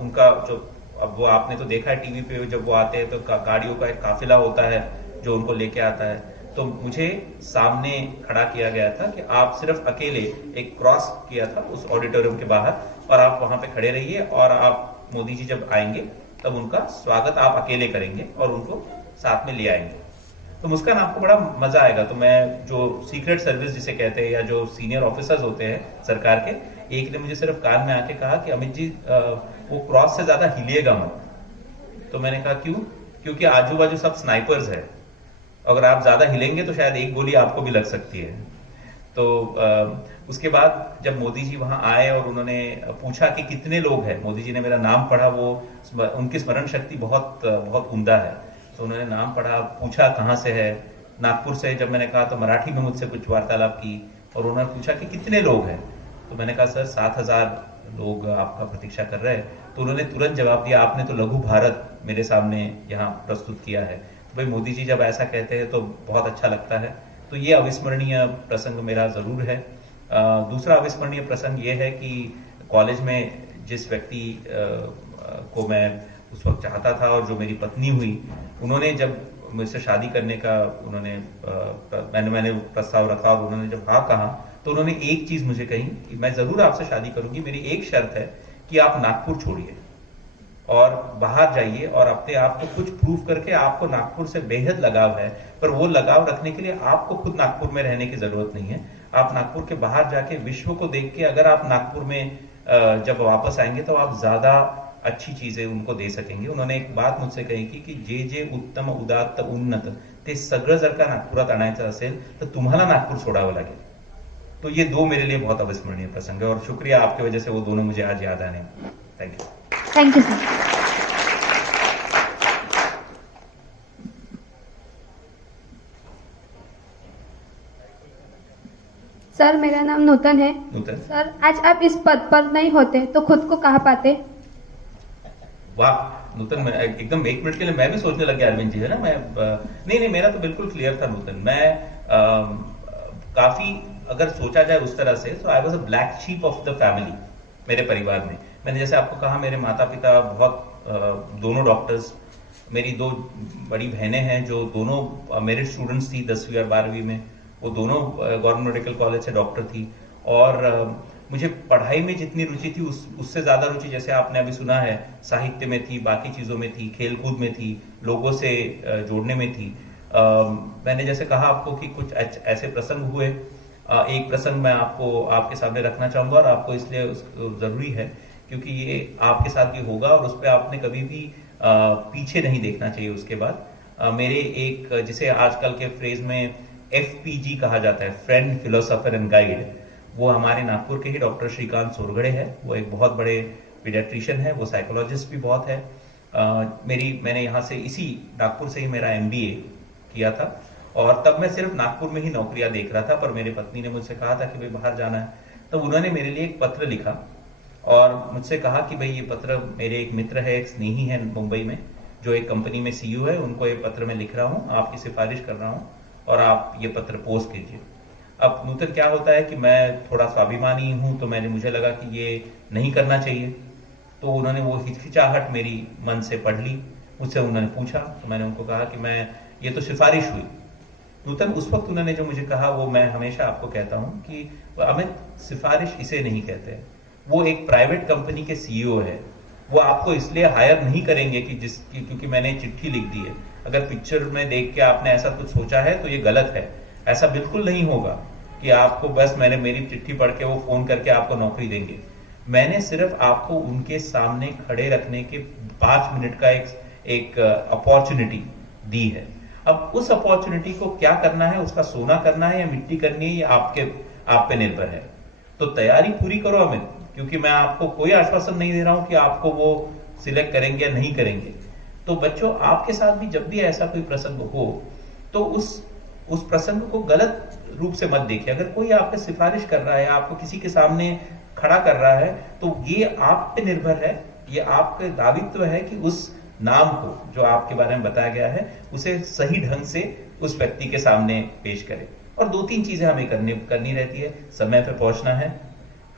उनका जो, अब वो आपने तो देखा है टीवी पे, जब वो आते हैं तो गाड़ियों का एक काफिला होता है जो उनको लेके आता है। तो मुझे सामने खड़ा किया गया था कि आप सिर्फ अकेले एक क्रॉस किया था उस ऑडिटोरियम के बाहर, और आप वहां पे खड़े रहिए और आप मोदी जी जब आएंगे तब उनका स्वागत आप अकेले करेंगे और उनको साथ में ले आएंगे। तो मुस्कान, आपको बड़ा मजा आएगा। तो मैं जो सीक्रेट सर्विस जिसे कहते हैं या जो सीनियर ऑफिसर्स होते हैं सरकार के, एक ने मुझे सिर्फ कान में आके कहा कि अमित जी वो क्रॉस से ज्यादा हिलिएगा मत। तो मैंने कहा क्यों? क्योंकि आजू बाजू सब स्नाइपर्स है, अगर आप ज्यादा हिलेंगे तो शायद एक गोली आपको भी लग सकती है। तो उसके बाद जब मोदी जी वहां आए और उन्होंने पूछा कि कितने लोग हैं, मोदी जी ने मेरा नाम पढ़ा, वो उनकी स्मरण शक्ति बहुत बहुत उम्दा है। तो उन्होंने नाम पढ़ा, पूछा कहाँ से है, नागपुर से। जब मैंने कहा तो मराठी में मुझसे कुछ वार्तालाप की, और उन्होंने पूछा कि कितने लोग हैं, तो मैंने कहा सर 7,000 लोग आपका प्रतीक्षा कर रहे हैं। तो उन्होंने तुरंत जवाब दिया, आपने तो लघु भारत मेरे सामने यहाँ प्रस्तुत किया है। तो भाई मोदी जी जब ऐसा कहते हैं तो बहुत अच्छा लगता है। तो ये अविस्मरणीय प्रसंग मेरा जरूर है। दूसरा अविस्मरणीय प्रसंग ये है कि कॉलेज में जिस व्यक्ति को मैं उस वक्त चाहता था और जो मेरी पत्नी हुई, उन्होंने जब मुझसे शादी करने का मैंने प्रस्ताव रखा और उन्होंने जब हाँ कहा, तो उन्होंने एक चीज मुझे कही कि मैं जरूर आपसे शादी करूंगी, मेरी एक शर्त है कि आप नागपुर छोड़िए और बाहर जाइए और अपने आप को कुछ प्रूव करके, आपको नागपुर से बेहद लगाव है, पर वो लगाव रखने के लिए आपको खुद नागपुर में रहने की जरूरत नहीं है। आप नागपुर के बाहर जाके विश्व को देख के अगर आप नागपुर में जब वापस आएंगे तो आप ज्यादा अच्छी चीजें उनको दे सकेंगे। उन्होंने एक बात मुझसे कही की जे जे उत्तम उदात्त उन्नत ते सगळं जर का नागपुरात आणायचं असेल तर तुम्हाला नागपूर सोडावं लागेल। तो ये दो मेरे लिए बहुत अविस्मरणीय प्रसंग है और शुक्रिया, आपकी वजह से वो दोनों मुझे आज याद आने। Thank you. Thank you sir. Sir मेरा नाम नूतन है। नूतन सर आज आप इस पद पर नहीं होते तो खुद को कहाँ पाते? वाह नूतन, मैं एकदम 1 मिनट के लिए मैं भी सोचने लग गया अरविंद जी, है ना। मैं नहीं मेरा तो बिल्कुल क्लियर था नूतन। मैं काफी अगर सोचा जाए उस तरह से तो I was a black sheep of the family मेरे परिवार में। मैंने जैसे आपको कहा मेरे माता पिता बहुत दोनों डॉक्टर्स, मेरी 2 बड़ी बहनें हैं जो दोनों मेरिट स्टूडेंट्स थी 10वीं और 12वीं में। वो दोनों गवर्नमेंट मेडिकल कॉलेज से डॉक्टर थी और मुझे पढ़ाई में जितनी रुचि थी उससे ज्यादा रुचि, जैसे आपने अभी सुना है, साहित्य में थी, बाकी चीजों में थी, खेलकूद में थी, लोगों से जोड़ने में थी। मैंने जैसे कहा आपको कि कुछ ऐसे प्रसंग हुए। एक प्रसंग मैं आपके सामने रखना चाहूंगा और आपको इसलिए जरूरी है क्योंकि ये आपके साथ भी होगा और उस पर आपने कभी भी पीछे नहीं देखना चाहिए। उसके बाद मेरे एक, जिसे आजकल के फ्रेज में FPG कहा जाता है, फ्रेंड फिलोसोफर एंड गाइड, वो हमारे नागपुर के ही डॉक्टर श्रीकांत सोरगड़े हैं। वो एक बहुत बड़े पीडियाट्रिशियन है, वो साइकोलॉजिस्ट भी बहुत है। मैंने यहाँ से इसी नागपुर से ही मेरा MBA किया था और तब मैं सिर्फ नागपुर में ही नौकरियां देख रहा था, पर मेरी पत्नी ने मुझसे कहा था कि भाई बाहर जाना है, तो उन्होंने मेरे लिए एक पत्र लिखा और मुझसे कहा कि भाई ये पत्र, मेरे एक मित्र है, एक स्नेही है मुंबई में जो एक कंपनी में CEO है, उनको ये पत्र मैं लिख रहा हूँ, आपकी सिफारिश कर रहा हूँ और आप ये पत्र पोस्ट कीजिए। अब नूतन क्या होता है कि मैं थोड़ा स्वाभिमानी हूं, तो मुझे लगा कि ये नहीं करना चाहिए। तो उन्होंने वो हिचकिचाहट मेरी मन से पढ़ ली, मुझसे उन्होंने पूछा, तो मैंने उनको कहा कि ये तो सिफारिश हुई। नूतन उस वक्त उन्होंने जो मुझे कहा वो मैं हमेशा आपको कहता हूं कि अमित, सिफारिश इसे नहीं कहते हैं। वो एक प्राइवेट कंपनी के CEO है, वो आपको इसलिए हायर नहीं करेंगे क्योंकि मैंने चिट्ठी लिख दी है। अगर पिक्चर में देख के आपने ऐसा कुछ सोचा है तो ये गलत है। ऐसा बिल्कुल नहीं होगा कि आपको बस मेरी चिट्ठी पढ़ के वो फोन करके आपको नौकरी देंगे। मैंने सिर्फ आपको उनके सामने खड़े रखने के 5 मिनट का एक अपॉर्चुनिटी दी है। अब उस अपॉर्चुनिटी को क्या करना है, उसका सोना करना है या मिट्टी करनी है, ये आप पे निर्भर है। तो तैयारी पूरी करो अमित, क्योंकि मैं आपको कोई आश्वासन नहीं दे रहा हूं कि आपको वो सिलेक्ट करेंगे या नहीं करेंगे। तो बच्चों, आपके साथ भी जब भी ऐसा कोई प्रसंग हो तो उस प्रसंग को गलत रूप से मत देखिए। अगर कोई आपको सिफारिश कर रहा है, आपको किसी के सामने खड़ा कर रहा है, तो ये आप पे निर्भर है, ये आपका दायित्व है कि उस नाम को जो आपके बारे में बताया गया है उसे सही ढंग से उस व्यक्ति के सामने पेश करें। और 2-3 चीजें हमें करनी रहती है। समय पे पहुंचना है,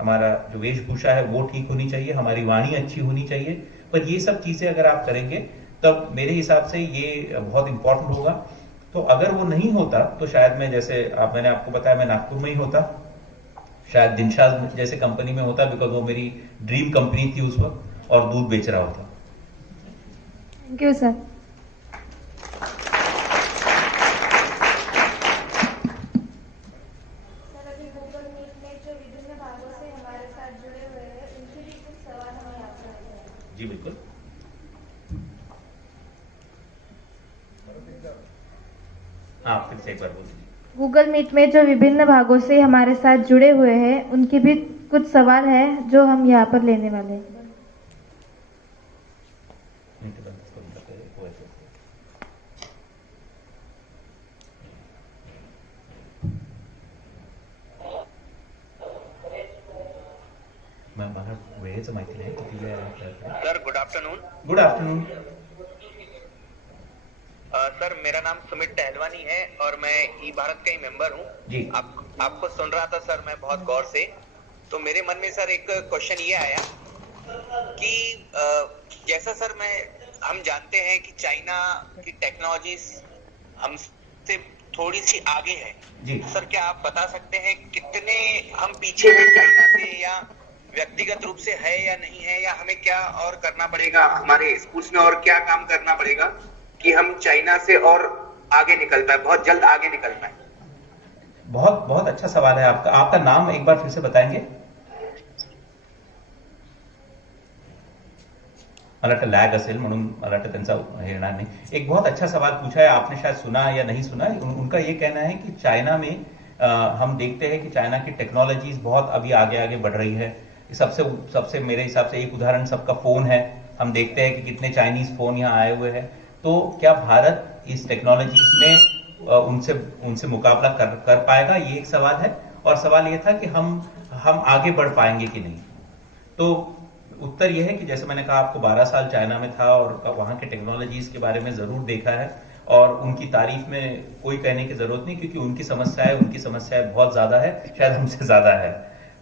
हमारा जो वेशभूषा है वो ठीक होनी चाहिए, हमारी वाणी अच्छी होनी चाहिए। पर ये सब चीजें अगर आप करेंगे तब मेरे हिसाब से ये बहुत इंपॉर्टेंट होगा। तो अगर वो नहीं होता तो शायद मैंने आपको बताया, मैं नागपुर में ही होता, शायद दिनशाद जैसे कंपनी में होता, बिकॉज वो मेरी ड्रीम कंपनी थी उस वक्त, और दूध बेच रहा होता। Thank you sir. जी बिल्कुल। हाँ, फिर से एक बार बोलिए। गूगल मीट में जो विभिन्न भागों से हमारे साथ जुड़े हुए हैं उनके भी कुछ सवाल है जो हम यहाँ पर लेने वाले हैं। डिटेलचं माहिती नाही. Sir good afternoon. Good afternoon. Sir मेरा नाम सुमित टहलवानी है और मैं ई भारत का ही मेंबर हूँ जी. आपको सुन रहा था सर मैं बहुत गौर से. तो मेरे मन में सर एक क्वेश्चन ये आया कि जैसा सर हम जानते हैं कि चाइना की टेक्नोलॉजीज हमसे थोड़ी सी आगे है जी. सर क्या आप बता सकते हैं कितने हम पीछे हैं चाइना से, या व्यक्तिगत रूप से है या नहीं है, या हमें क्या और करना पड़ेगा हमारे स्कूल्स में, और क्या काम करना पड़ेगा कि हम चाइना से और आगे निकल पाए, बहुत जल्द आगे निकल पाए. बहुत बहुत अच्छा सवाल है आपका. आपका नाम एक बार फिर से बताएंगे? मला वाटतं लॅग असेल म्हणून मला वाटतं त्यांचा हे येणार नाही. एक बहुत अच्छा सवाल पूछा है आपने, शायद सुना या नहीं सुना. उनका ये कहना है कि चाइना में हम देखते हैं कि चाइना की टेक्नोलॉजीज बहुत अभी आगे आगे बढ़ रही है. सबसे मेरे हिसाब से एक उदाहरण सबका फोन है. हम देखते हैं कि कितने चाइनीज फोन यहाँ आए हुए हैं. तो क्या भारत इस टेक्नोलॉजीज में उनसे मुकाबला कर पाएगा, ये एक सवाल है. और सवाल ये था कि हम आगे बढ़ पाएंगे कि नहीं. तो उत्तर यह है कि जैसे मैंने कहा आपको 12 साल चाइना में था और वहां के टेक्नोलॉजीज के बारे में जरूर देखा है, और उनकी तारीफ में कोई कहने की जरूरत नहीं, क्योंकि उनकी समस्याएं बहुत ज्यादा है, शायद हमसे ज्यादा है.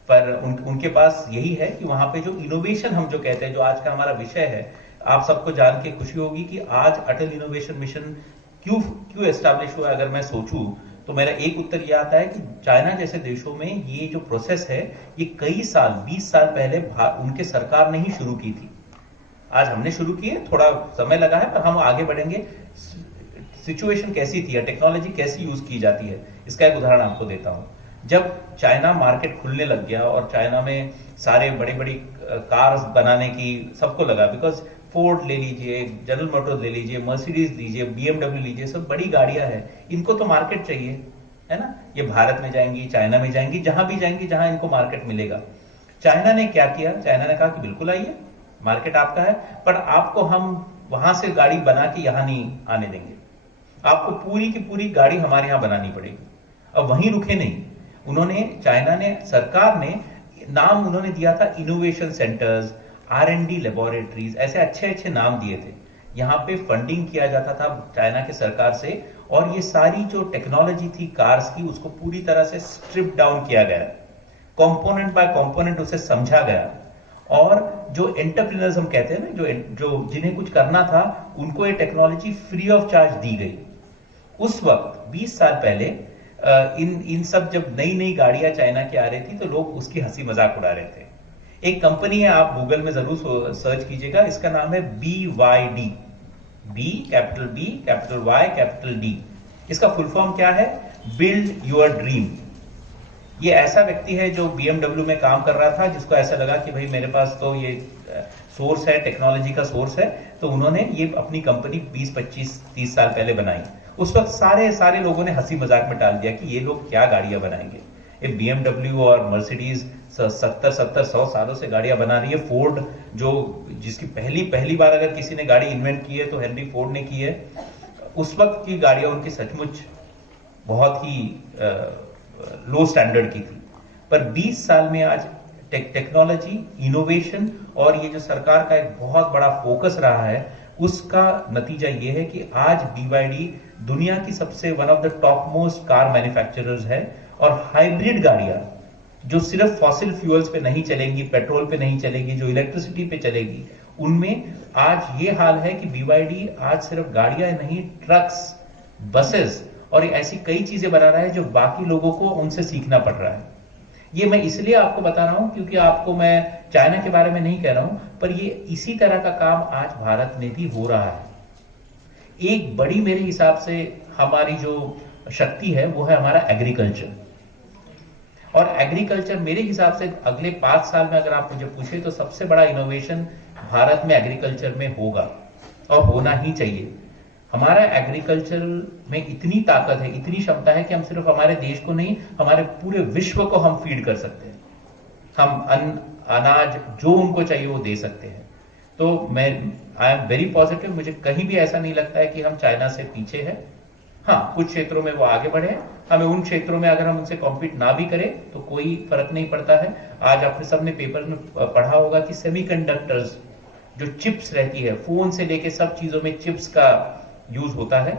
पर उनके पास यही है कि वहां पे जो इनोवेशन हम जो कहते हैं, जो आज का हमारा विषय है, आप सबको जान के खुशी होगी कि आज अटल इनोवेशन मिशन क्यों एस्टैब्लिश हुआ. अगर मैं सोचूं तो मेरा एक उत्तर यह आता है कि चाइना जैसे देशों में ये जो प्रोसेस है ये कई साल 20 साल पहले उनके सरकार ने ही शुरू की थी. आज हमने शुरू की है, थोड़ा समय लगा है, पर हम आगे बढ़ेंगे. सिचुएशन कैसी थी या टेक्नोलॉजी कैसी यूज की जाती है, इसका एक उदाहरण आपको देता हूं. जब चाइना मार्केट खुलने लग गया और चाइना में सारे बड़ी बड़ी कार्स बनाने की सबको लगा, बिकॉज फोर्ड ले लीजिए, जनरल मोटर्स ले लीजिए, मर्सिडीज लीजिए, BMW लीजिए, सब बड़ी गाड़ियां हैं, इनको तो मार्केट चाहिए, है ना. ये भारत में जाएंगी, चाइना में जाएंगी, जहां भी जाएंगी जहां इनको मार्केट मिलेगा. चाइना ने क्या किया? चाइना ने कहा कि बिल्कुल आइए, मार्केट आपका है, पर आपको हम वहां से गाड़ी बना के यहां नहीं आने देंगे. आपको पूरी की पूरी गाड़ी हमारे यहां बनानी पड़ेगी. अब वहीं रुके नहीं, चाइना ने, सरकार ने नाम उन्होंने दिया था इनोवेशन सेंटर्स, R&D लेबोरेटरीज, ऐसे अच्छे अच्छे नाम दिए थे. यहां पे फंडिंग किया जाता था चाइना के सरकार से, और ये सारी जो टेक्नोलॉजी थी कार्स की, उसको पूरी तरह से स्ट्रिप डाउन किया गया, कंपोनेंट बाय कंपोनेंट उसे समझा गया. और जो एंटरप्रेन्योर्स हम कहते हैं ना, जो जिन्हें कुछ करना था, उनको ये टेक्नोलॉजी फ्री ऑफ चार्ज दी गई. उस वक्त 20 साल पहले इन सब जब नई नई गाड़ियां चाइना की आ रही थी तो लोग उसकी हंसी मजाक उड़ा रहे थे. एक कंपनी है, आप गूगल में जरूर सर्च कीजिएगा, इसका नाम है BYD. B capital B capital Y capital D. इसका फुल फॉर्म क्या है? Build your dream. ये ऐसा व्यक्ति है जो BMW में काम कर रहा था, जिसको ऐसा लगा कि भाई मेरे पास तो ये सोर्स है, टेक्नोलॉजी का सोर्स है, तो उन्होंने ये अपनी कंपनी 20, 25, 30 साल पहले बनाई. उस वक्त सारे लोगों ने हंसी मजाक में टाल दिया कि ये लोग क्या गाड़ियां बनाएंगे. ये BMW और मर्सिडीज 70-100 सालों से गाड़ियां बना रही है. फोर्ड जिसकी पहली बार अगर किसी ने गाड़ी इन्वेंट की है तो हेनरी फोर्ड ने की है. उस वक्त की गाड़ियां उनकी सचमुच बहुत ही लो स्टैंडर्ड की थी. पर 20 साल में आज टेक्नोलॉजी, इनोवेशन और ये जो सरकार का एक बहुत बड़ा फोकस रहा है, उसका नतीजा ये है कि आज BYD दुनिया की सबसे one of the top most car manufacturers है. और हाइब्रिड गाड़ियां जो सिर्फ फॉसिल फ्यूल्स पे नहीं चलेंगी, पेट्रोल पे नहीं चलेगी, जो इलेक्ट्रिसिटी पे चलेगी, उनमें आज ये हाल है कि BYD आज सिर्फ गाड़ियां नहीं, ट्रक्स, बसेस और ऐसी कई चीजें बना रहा है जो बाकी लोगों को उनसे सीखना पड़ रहा है. ये मैं इसलिए आपको बता रहा हूं क्योंकि आपको मैं चाइना के बारे में नहीं कह रहा हूं, पर ये इसी तरह का काम आज भारत में भी हो रहा है. एक बड़ी मेरे हिसाब से हमारी जो शक्ति है वो है हमारा एग्रीकल्चर. और एग्रीकल्चर मेरे हिसाब से अगले 5 साल में अगर आप मुझे पूछे तो सबसे बड़ा इनोवेशन भारत में एग्रीकल्चर में होगा, और होना ही चाहिए. हमारा एग्रीकल्चर में इतनी ताकत है, इतनी क्षमता है कि हम सिर्फ हमारे देश को नहीं, हमारे पूरे विश्व को हम फीड कर सकते हैं. हम अनाज जो उनको चाहिए वो दे सकते हैं. तो आई एम वेरी पॉजिटिव. मुझे कहीं भी ऐसा नहीं लगता है कि हम चाइना से पीछे हैं. हाँ, कुछ क्षेत्रों में वो आगे बढ़े, हमें उन क्षेत्रों में अगर हम उनसे कॉम्पीट ना भी करें तो कोई फर्क नहीं पड़ता है। आज आपने सबने पेपर में पढ़ा होगा कि सेमीकंडक्टर्स जो चिप्स रहती है, फोन से लेके सब चीजों में चिप्स का यूज होता है।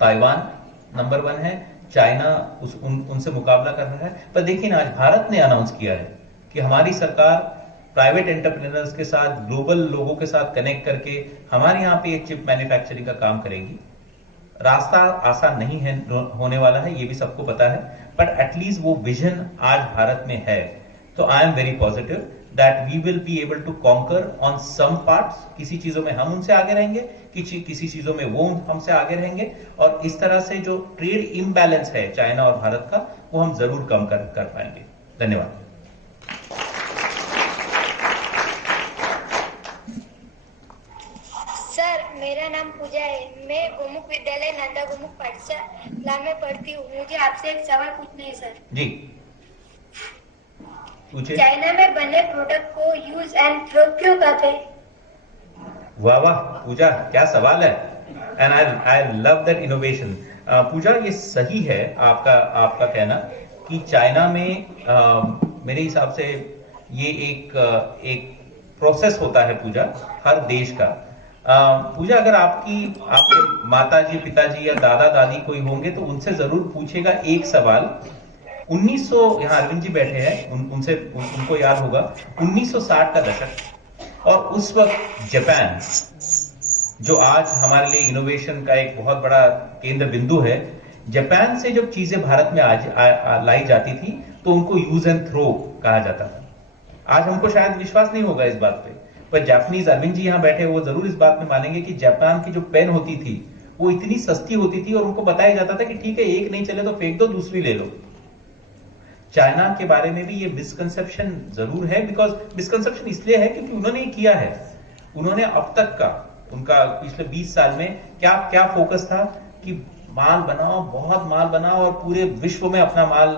ताइवान नंबर 1 है, चाइना उनसे मुकाबला कर रहा है। पर देखिए ना, आज भारत ने अनाउंस किया है कि हमारी सरकार प्राइवेट एंटरप्रेन्योर्स के साथ, ग्लोबल लोगों के साथ कनेक्ट करके हमारे यहाँ पे एक चिप मैन्युफैक्चरिंग का काम करेगी। रास्ता आसान नहीं है, होने वाला है, ये भी सबको पता है, बट एटलीस्ट वो विजन आज भारत में है। तो I am very positive that we will be able to conquer on some parts. किसी चीजों में हम उनसे आगे रहेंगे, किसी चीजों में वो हमसे आगे रहेंगे, और इस तरह से जो ट्रेड इम्बैलेंस है चाइना और भारत का, वो हम जरूर कम कर पाएंगे। धन्यवाद। सर, मेरा नाम पूजा है। मैं गोमुख विद्यालय नंदा गोमुख पाठशाला में पढ़ती हूँ। मुझे आपसे एक सवाल पूछना है सर। जी पूछिए। चाइना में बने प्रोडक्ट को यूज एंड थ्रो क्यों कहते हैं? वाह वाह पूजा, क्या सवाल है, and I love that innovation. Pooja, ये सही है आपका कहना कि चाइना में मेरे हिसाब से ये एक प्रोसेस होता है पूजा, हर देश का। पूजा, अगर आपके माताजी, पिताजी या दादा दादी कोई होंगे तो उनसे जरूर पूछेगा एक सवाल। 1900, यहाँ अरविंद जी बैठे हैं, उनको याद होगा 1960 का दशक, और उस वक्त जापान, जो आज हमारे लिए इनोवेशन का एक बहुत बड़ा केंद्र बिंदु है, जापान से जब चीजें भारत में आज लाई जाती थी तो उनको यूज एंड थ्रो कहा जाता था। आज हमको शायद विश्वास नहीं होगा इस बात पे, पर जापानीज, अरविंद जी यहाँ बैठे, वो जरूर इस बात में मानेंगे कि जापान की जो पेन होती थी वो इतनी सस्ती होती थी और उनको बताया जाता था कि ठीक है, एक नहीं चले तो फेंक दो, दूसरी ले लो। चाइना के बारे में भी ये मिसकंसेप्शन जरूर है, बिकॉज मिसकंसेप्शन इसलिए है क्योंकि उन्होंने ये किया है। उन्होंने अब तक का, उनका पिछले 20 साल में क्या फोकस था कि माल बनाओ, बहुत माल बनाओ और पूरे विश्व में अपना माल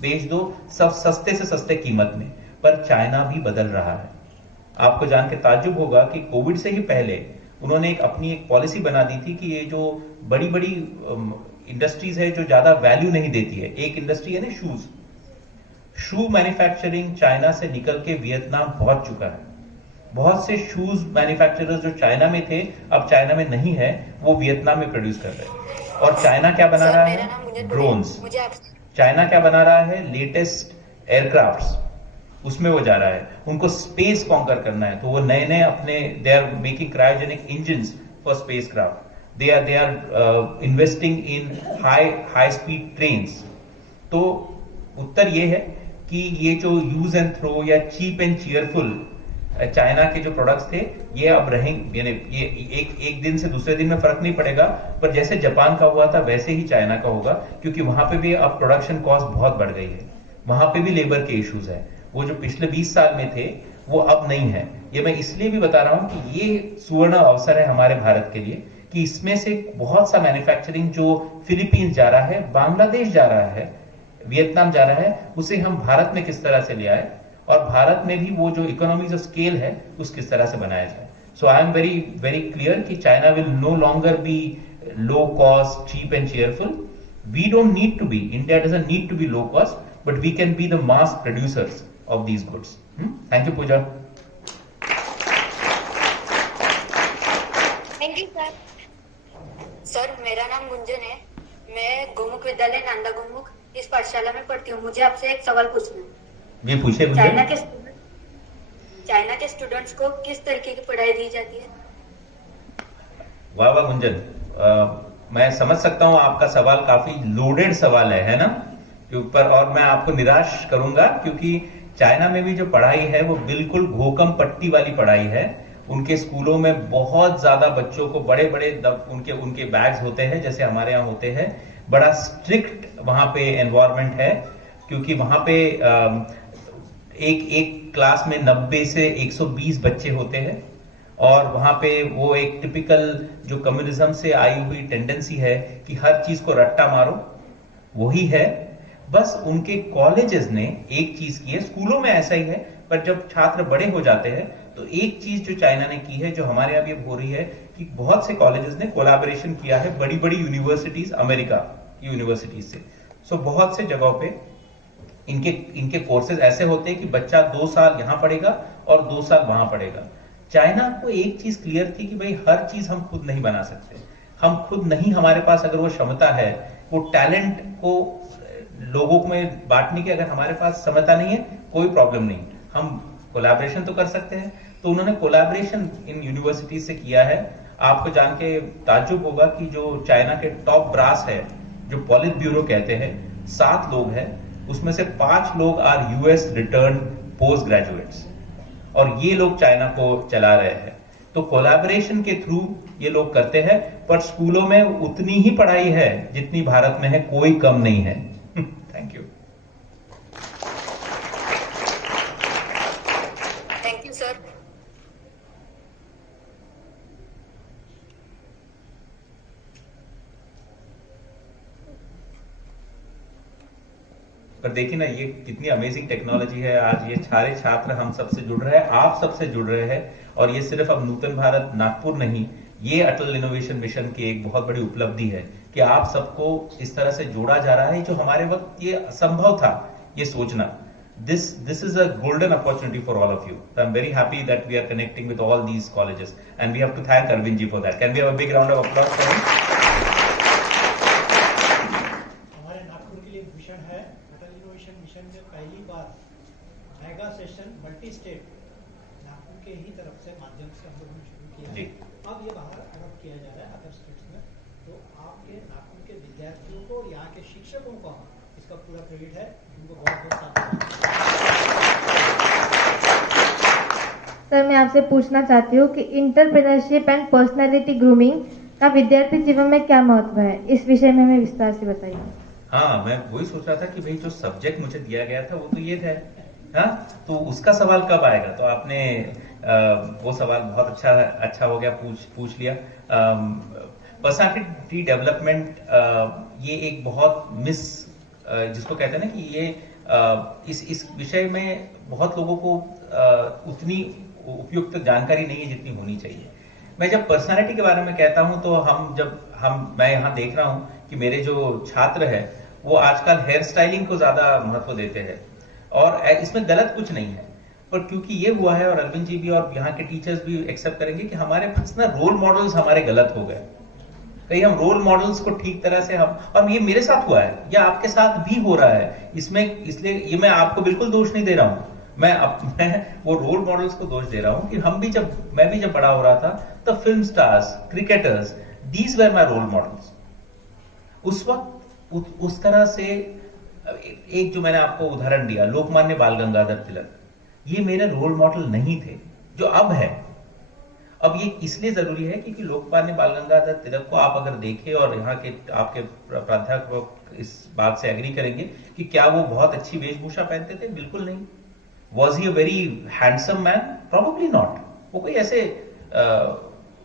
बेच दो, सब सस्ते से सस्ते कीमत में। पर चाइना भी बदल रहा है। आपको जान के ताज्जुब होगा कि कोविड से ही पहले उन्होंने अपनी एक पॉलिसी बना दी थी कि ये जो बड़ी बड़ी इंडस्ट्रीज है जो ज्यादा वैल्यू नहीं देती है, एक इंडस्ट्री है ना शू मैन्युफैक्चरिंग, चाइना से निकल के वियतनाम पहुंच चुका है। बहुत से शूज मैन्युफैक्चरर्स जो चाइना में थे, अब चाइना में नहीं है, वो वियतनाम में प्रोड्यूस कर रहे हैं। और चाइना क्या बना रहा है? ड्रोन्स। चाइना क्या बना रहा है? लेटेस्ट एयरक्राफ्ट्स, उसमें वो जा रहा है। उनको स्पेस कॉन्कर करना है, तो वो नए अपने, they are making cryogenic engines for space craft. They are investing in high speed trains. तो उत्तर ये है कि ये जो यूज एंड थ्रो या चीप एंड चीयरफुल चाइना के जो प्रोडक्ट्स थे, ये अब रहेंगे, यानी ये एक दिन से दूसरे दिन में फर्क नहीं पड़ेगा, पर जैसे जापान का हुआ था वैसे ही चाइना का होगा, क्योंकि वहां पे भी अब प्रोडक्शन कॉस्ट बहुत बढ़ गई है, वहां पे भी लेबर के इश्यूज है। वो जो पिछले 20 साल में थे वो अब नहीं है। ये मैं इसलिए भी बता रहा हूं कि ये सुवर्ण अवसर है हमारे भारत के लिए कि इसमें से बहुत सा मैन्युफैक्चरिंग जो फिलीपींस जा रहा है, बांग्लादेश जा रहा है, वियतनाम जा रहा है, उसे हम भारत में किस तरह से ले आए और भारत में भी वो जो इकोनॉमीज ऑफ स्केल है उस किस तरह से बनाया जाए। So I am very very clear कि China will no longer be low cost, cheap and cheerful. We don't need to be, India doesn't need to be low cost, but we can be the mass producers of these goods. Thank you, Pooja. Thank you, sir. Sir, मेरा नाम गुंजन है। मैं गोमुख विद्यालय नंदा गोमुख इस पाठशाला में पढ़ती हूँ। मुझे आपसे एक सवाल पूछना है। जी पूछिए गुंजन। चाइना के स्टूडेंट्स को किस तरीके की पढ़ाई दी जाती है? वाह वाह गुंजन, मैं समझ सकता हूँ आपका सवाल काफी लोडेड सवाल है ना, के ऊपर, और मैं आपको निराश करूंगा क्योंकि चाइना में भी जो पढ़ाई है वो बिल्कुल घोकम पट्टी वाली पढ़ाई है। उनके स्कूलों में बहुत ज्यादा बच्चों को बड़े बड़े उनके बैग्स होते हैं जैसे हमारे यहाँ होते हैं। बड़ा स्ट्रिक्ट वहां पे एनवायरनमेंट है, क्योंकि वहां पे एक क्लास में 90 से 120 बच्चे होते हैं, और वहां पे वो एक टिपिकल जो कम्युनिज्म से आई हुई टेंडेंसी है कि हर चीज को रट्टा मारो, वही है। बस उनके कॉलेजेस ने एक चीज की है, स्कूलों में ऐसा ही है, पर जब छात्र बड़े हो जाते हैं तो एक चीज जो चाइना ने की है, जो हमारे यहाँ भी अब हो रही है, कि बहुत से कॉलेजेस ने कोलैबोरेशन किया है बड़ी बड़ी यूनिवर्सिटीज, अमेरिका की यूनिवर्सिटीज से। सो बहुत से जगहों पे इनके कोर्सेज ऐसे होते हैं कि बच्चा 2 साल यहां पढ़ेगा और 2 साल वहां पढ़ेगा। चाइना को एक चीज क्लियर थी कि भाई हर चीज हम खुद नहीं बना सकते, हम खुद नहीं, हमारे पास अगर वो क्षमता है, वो टैलेंट को लोगों में बांटने की अगर हमारे पास क्षमता नहीं है, कोई प्रॉब्लम नहीं, हम कोलैबोरेशन तो कर सकते हैं। तो उन्होंने कोलैबोरेशन इन यूनिवर्सिटी से किया है। आपको जान के ताज्जुब होगा कि जो चाइना के टॉप ब्रास है, जो पॉलिट ब्यूरो कहते हैं, 7 लोग हैं, उसमें से 5 लोग are US return post graduates, और ये लोग चाइना को चला रहे हैं। तो कोलैबोरेशन के थ्रू ये लोग करते हैं, पर स्कूलों में उतनी ही पढ़ाई है जितनी भारत में है, कोई कम नहीं है। Thank you. Thank you sir. पर देखिए ना, ये कितनी अमेजिंग टेक्नोलॉजी है। आज ये सारे छात्र हम सबसे जुड़ रहे हैं, आप सबसे जुड़ रहे हैं, और ये सिर्फ अब नूतन भारत नागपुर नहीं, ये अटल इनोवेशन मिशन की एक बहुत बड़ी उपलब्धि है कि आप सबको इस तरह से जोड़ा जा रहा है, जो हमारे वक्त ये असंभव था ये सोचना। This is a golden opportunity for all of you. So I'm very happy that we are connecting with all these colleges, and we have to thank Arvind ji for that. Can we have a big round of applause for him? हमारे नागपुर के लिए भूषण है। अटल innovation mission में पहली बार mega session multi state Nagpur के ही तरफ से माध्यम से हम लोगों ने शुरू किया है। अब ये बाहर अडॉप्ट किया जा रहा है अदर स्टेट्स में। तो आपके नागपुर के विद्यार्थियों को, यहाँ के शिक्षकों को इसका पूरा क्रेडिट है, उनको बहुत बहुत धन्यवाद। सर, मैं आपसे पूछना चाहती हूँ कि इंटरप्रेन्योरशिप एंड पर्सनालिटी ग्रूमिंग का विद्यार्थी जीवन में क्या महत्व है, इस विषय में हमें विस्तार से बताइए। हाँ, मैं वही सोच रहा था कि भाई जो सब्जेक्ट मुझे दिया गया था वो तो ये था, हाँ, तो उसका सवाल कब आएगा। तो आपने वो सवाल बहुत अच्छा हो गया, पूछ लिया। पर्सनालिटी डेवलपमेंट ये एक बहुत जिसको कहते हैं ना कि ये इस विषय में बहुत लोगों को उतनी उपयुक्त जानकारी नहीं है जितनी होनी चाहिए। मैं जब पर्सनालिटी के बारे में कहता हूं तो मैं यहाँ देख रहा हूं कि मेरे जो छात्र है वो आजकल हेयर स्टाइलिंग को ज्यादा महत्व देते हैं, और इसमें गलत कुछ नहीं है, पर क्योंकि ये हुआ है, और अरविंद जी भी और यहाँ के टीचर्स भी एक्सेप्ट करेंगे कि हमारे पास ना रोल मॉडल्स हमारे गलत हो गए। कहीं हम रोल मॉडल्स को ठीक तरह से और ये मेरे साथ हुआ है, या आपके साथ भी हो रहा है, इसलिए ये मैं आपको बिल्कुल दोष नहीं दे रहा हूं, मैं वो रोल मॉडल्स को दोष दे रहा हूं कि मैं भी जब बड़ा हो रहा था तो film stars, cricketers, these were my role models. उस वक्त उस तरह से एक जो मैंने आपको उदाहरण दिया, लोकमान्य बाल गंगाधर तिलक, ये मेरे रोल मॉडल नहीं थे, जो अब है। अब ये इसलिए जरूरी है क्योंकि लोकमान्य बाल गंगाधर तिलक को आप अगर देखें, और यहाँ के आपके प्राध्यापक इस बात से एग्री करेंगे कि क्या वो बहुत अच्छी वेशभूषा पहनते थे? बिल्कुल नहीं। Was he a very handsome man? Probably not. वो कोई ऐसे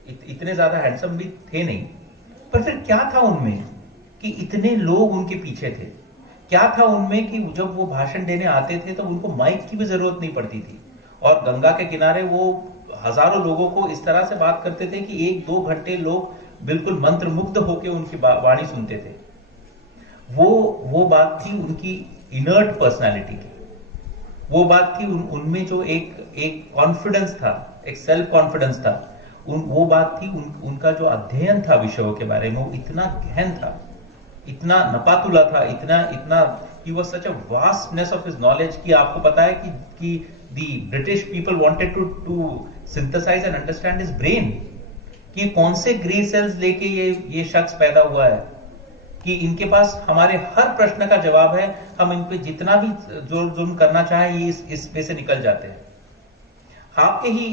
इतने ज्यादा हैंडसम भी थे नहीं। पर फिर क्या था उनमें कि इतने लोग उनके पीछे थे? क्या था उनमें कि जब वो भाषण देने आते थे तो उनको माइक की भी जरूरत नहीं पड़ती थी, और गंगा के किनारे वो हजारों लोगों को इस तरह से बात करते थे कि 1-2 घंटे लोग बिल्कुल मंत्रमुग्ध होकर उनकी वाणी सुनते थे। वो बात थी उनकी इनर्ट पर्सनालिटी की। वो बात थी उनमें जो एक कॉन्फिडेंस था, एक सेल्फ कॉन्फिडेंस था। वो बात थी उनका जो अध्ययन था विषयों के बारे में, वो इतना गहन था, इतना नपातुला था, इतना he was such a vastness of his knowledge कि आपको पता है कि the British people wanted to synthesize and understand his brain, कि कौन से ग्रे सेल्स लेके ये शख्स पैदा हुआ है, कि इनके पास हमारे हर प्रश्न का जवाब है, हम इन पे जितना भी जोर करना चाहे ये इस पे से निकल जाते हैं। आपके ही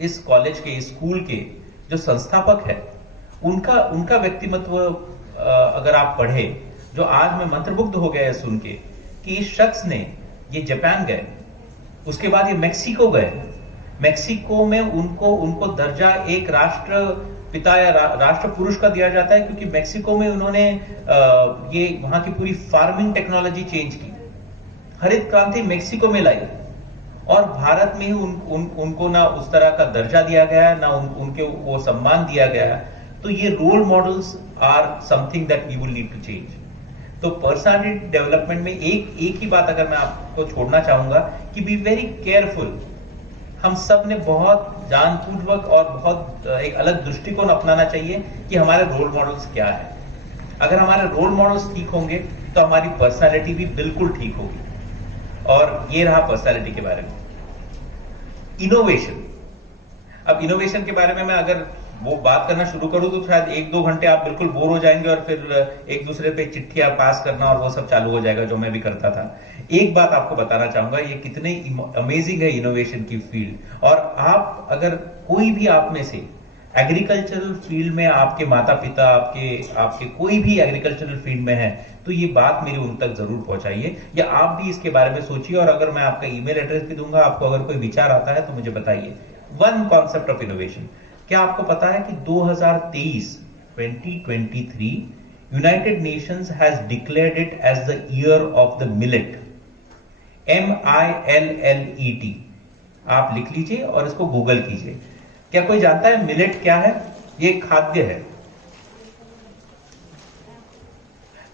इस कॉलेज के, इस स्कूल के जो संस्थापक है, उनका व्यक्तिमत्व अगर आप पढ़े, जो आज मैं मंत्रमुग्ध हो गया है सुन के कि इस शख्स ने, ये जापान गए, उसके बाद ये मेक्सिको गए, मेक्सिको में उनको दर्जा एक राष्ट्र पिता या राष्ट्र पुरुष का दिया जाता है, क्योंकि मेक्सिको में उन्होंने ये वहां की पूरी फार्मिंग टेक्नोलॉजी चेंज की, हरित क्रांति मेक्सिको में लाई, और भारत में ही उनको ना उस तरह का दर्जा दिया गया है, ना उनके वो सम्मान दिया गया है। तो ये role models are something that we will need to change. तो पर्सनालिटी डेवलपमेंट में एक ही बात अगर मैं आपको छोड़ना चाहूंगा कि बी वेरी केयरफुल। हम सब ने बहुत जानपूर्वक और बहुत एक अलग दृष्टिकोण अपनाना चाहिए कि हमारे रोल मॉडल्स क्या है। अगर हमारे रोल मॉडल्स ठीक होंगे तो हमारी पर्सनालिटी भी बिल्कुल ठीक होगी। और ये रहा पर्सनालिटी के बारे में। इनोवेशन, अब इनोवेशन के बारे में मैं अगर वो बात करना शुरू करूं तो शायद 1-2 घंटे आप बिल्कुल बोर हो जाएंगे और फिर एक दूसरे पे चिट्ठियां पास करना और वो सब चालू हो जाएगा, जो मैं भी करता था। एक बात आपको बताना चाहूंगा, ये कितने अमेजिंग है इनोवेशन की फील्ड। और आप अगर कोई भी आप में से एग्रीकल्चरल फील्ड में आपके माता पिता आपके कोई भी एग्रीकल्चरल फील्ड में है तो ये बात मेरी उन तक जरूर पहुंचाइए, या आप भी इसके बारे में सोचिए। और अगर मैं आपका ईमेल एड्रेस भी दूंगा, आपको अगर कोई विचार आता है तो मुझे बताइए। वन कॉन्सेप्ट ऑफ इनोवेशन, क्या आपको पता है कि 2023 United Nations has declared it as the year of the millet, MILLET। आप लिख लीजिए और इसको गूगल कीजिए। क्या कोई जानता है मिलेट क्या है? ये खाद्य है।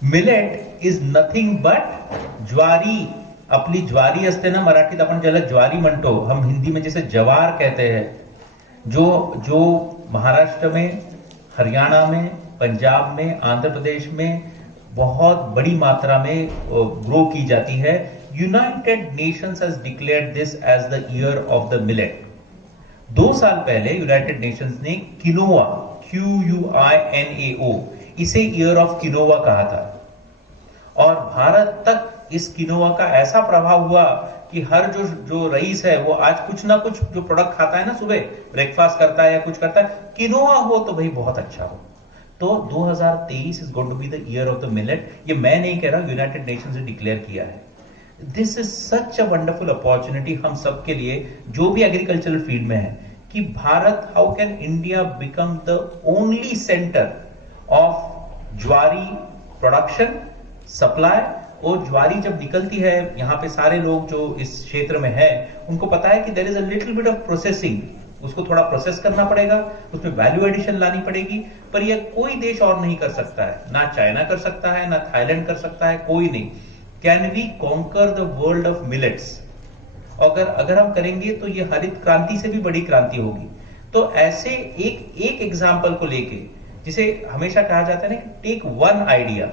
मिलेट इज नथिंग बट ज्वारी। आपली ज्वारी असते ना, मराठीत आपण ज्याला ज्वारी म्हणतो, हम हिंदी में जैसे जवार कहते हैं, जो महाराष्ट्र में, हरियाणा में, पंजाब में, आंध्र प्रदेश में बहुत बड़ी मात्रा में ग्रो की जाती है। United Nations has declared this as the year of the millet. 2 साल पहले यूनाइटेड नेशंस ने किनोवा, QUINAO, इसे ईयर ऑफ किनोवा कहा था। और भारत तक इस किनोवा का ऐसा प्रभाव हुआ कि हर जो रईस है वो आज कुछ ना कुछ जो प्रोडक्ट खाता है ना, सुबह ब्रेकफास्ट करता है या कुछ करता है, किनोवा हो तो भाई बहुत अच्छा हो। तो 2023 is going to be the year of the millet. ये मैं नहीं कह रहा, यूनाइटेड नेशंस ने डिक्लेयर किया है। This is such a wonderful opportunity हम सब के लिए, जो भी एग्रीकल्चरल फील्ड में है, कि Bharat, how can India become the only centre of ज्वारी प्रोडक्शन, सप्लाई। और ज्वारी जब निकलती है, यहाँ पे सारे लोग जो इस क्षेत्र में है उनको पता है कि there is a little bit of processing, उसको थोड़ा प्रोसेस करना पड़ेगा, उसमें वैल्यू एडिशन लानी पड़ेगी। पर यह कोई देश और नहीं कर सकता है, ना चाइना कर सकता है, ना थाईलैंड कर सकता है, कोई नहीं। Can we conquer the world of millets? अगर हम करेंगे तो ये हरित क्रांति से भी बड़ी क्रांति होगी। तो ऐसे एक एग्जाम्पल को लेके, जिसे हमेशा कहा जाता है ना कि take one idea,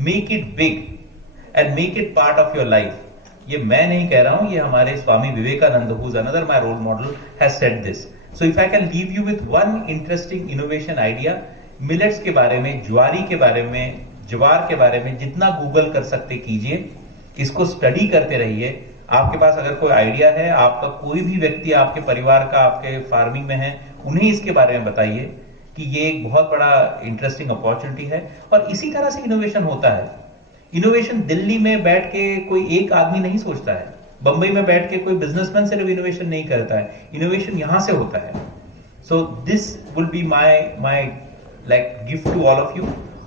make it big and make it part of your life. ये मैं नहीं कह रहा हूं, ये हमारे Swami Vivekananda, who is another my role model, has said this. So if I can leave you with one interesting innovation idea, millets के बारे में, ज्वारी के बारे में, ज्वार के बारे में जितना गूगल कर सकते कीजिए, इसको स्टडी करते रहिए। आपके पास अगर कोई आइडिया है, आपका कोई भी व्यक्ति आपके परिवार का आपके फार्मिंग में है, उन्हें इसके बारे में बताइए कि ये एक बहुत बड़ा इंटरेस्टिंग अपॉर्चुनिटी है। और इसी तरह से इनोवेशन होता है। इनोवेशन दिल्ली में बैठ के कोई एक आदमी नहीं सोचता है, बंबई में बैठ के कोई बिजनेसमैन सिर्फ इनोवेशन नहीं करता है, इनोवेशन यहां से होता है। So this will be my like gift to all of you.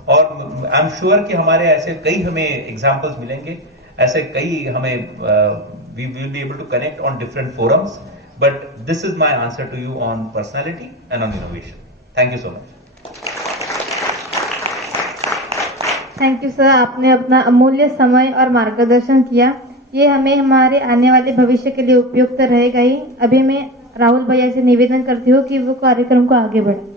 और आई एम श्योर कि हमारे ऐसे कई हमें एग्जांपल्स मिलेंगे, ऐसे कई हमें we will be able to connect on different forums, but this is my answer to you on personality and on innovation. Thank you so much. Thank you sir, आपने अपना अमूल्य समय और मार्गदर्शन किया। ये हमें हमारे आने वाले भविष्य के लिए उपयुक्त रहेगा ही। अभी मैं राहुल भैया से निवेदन करती हूँ कि वो कार्यक्रम को आगे बढ़ाएं।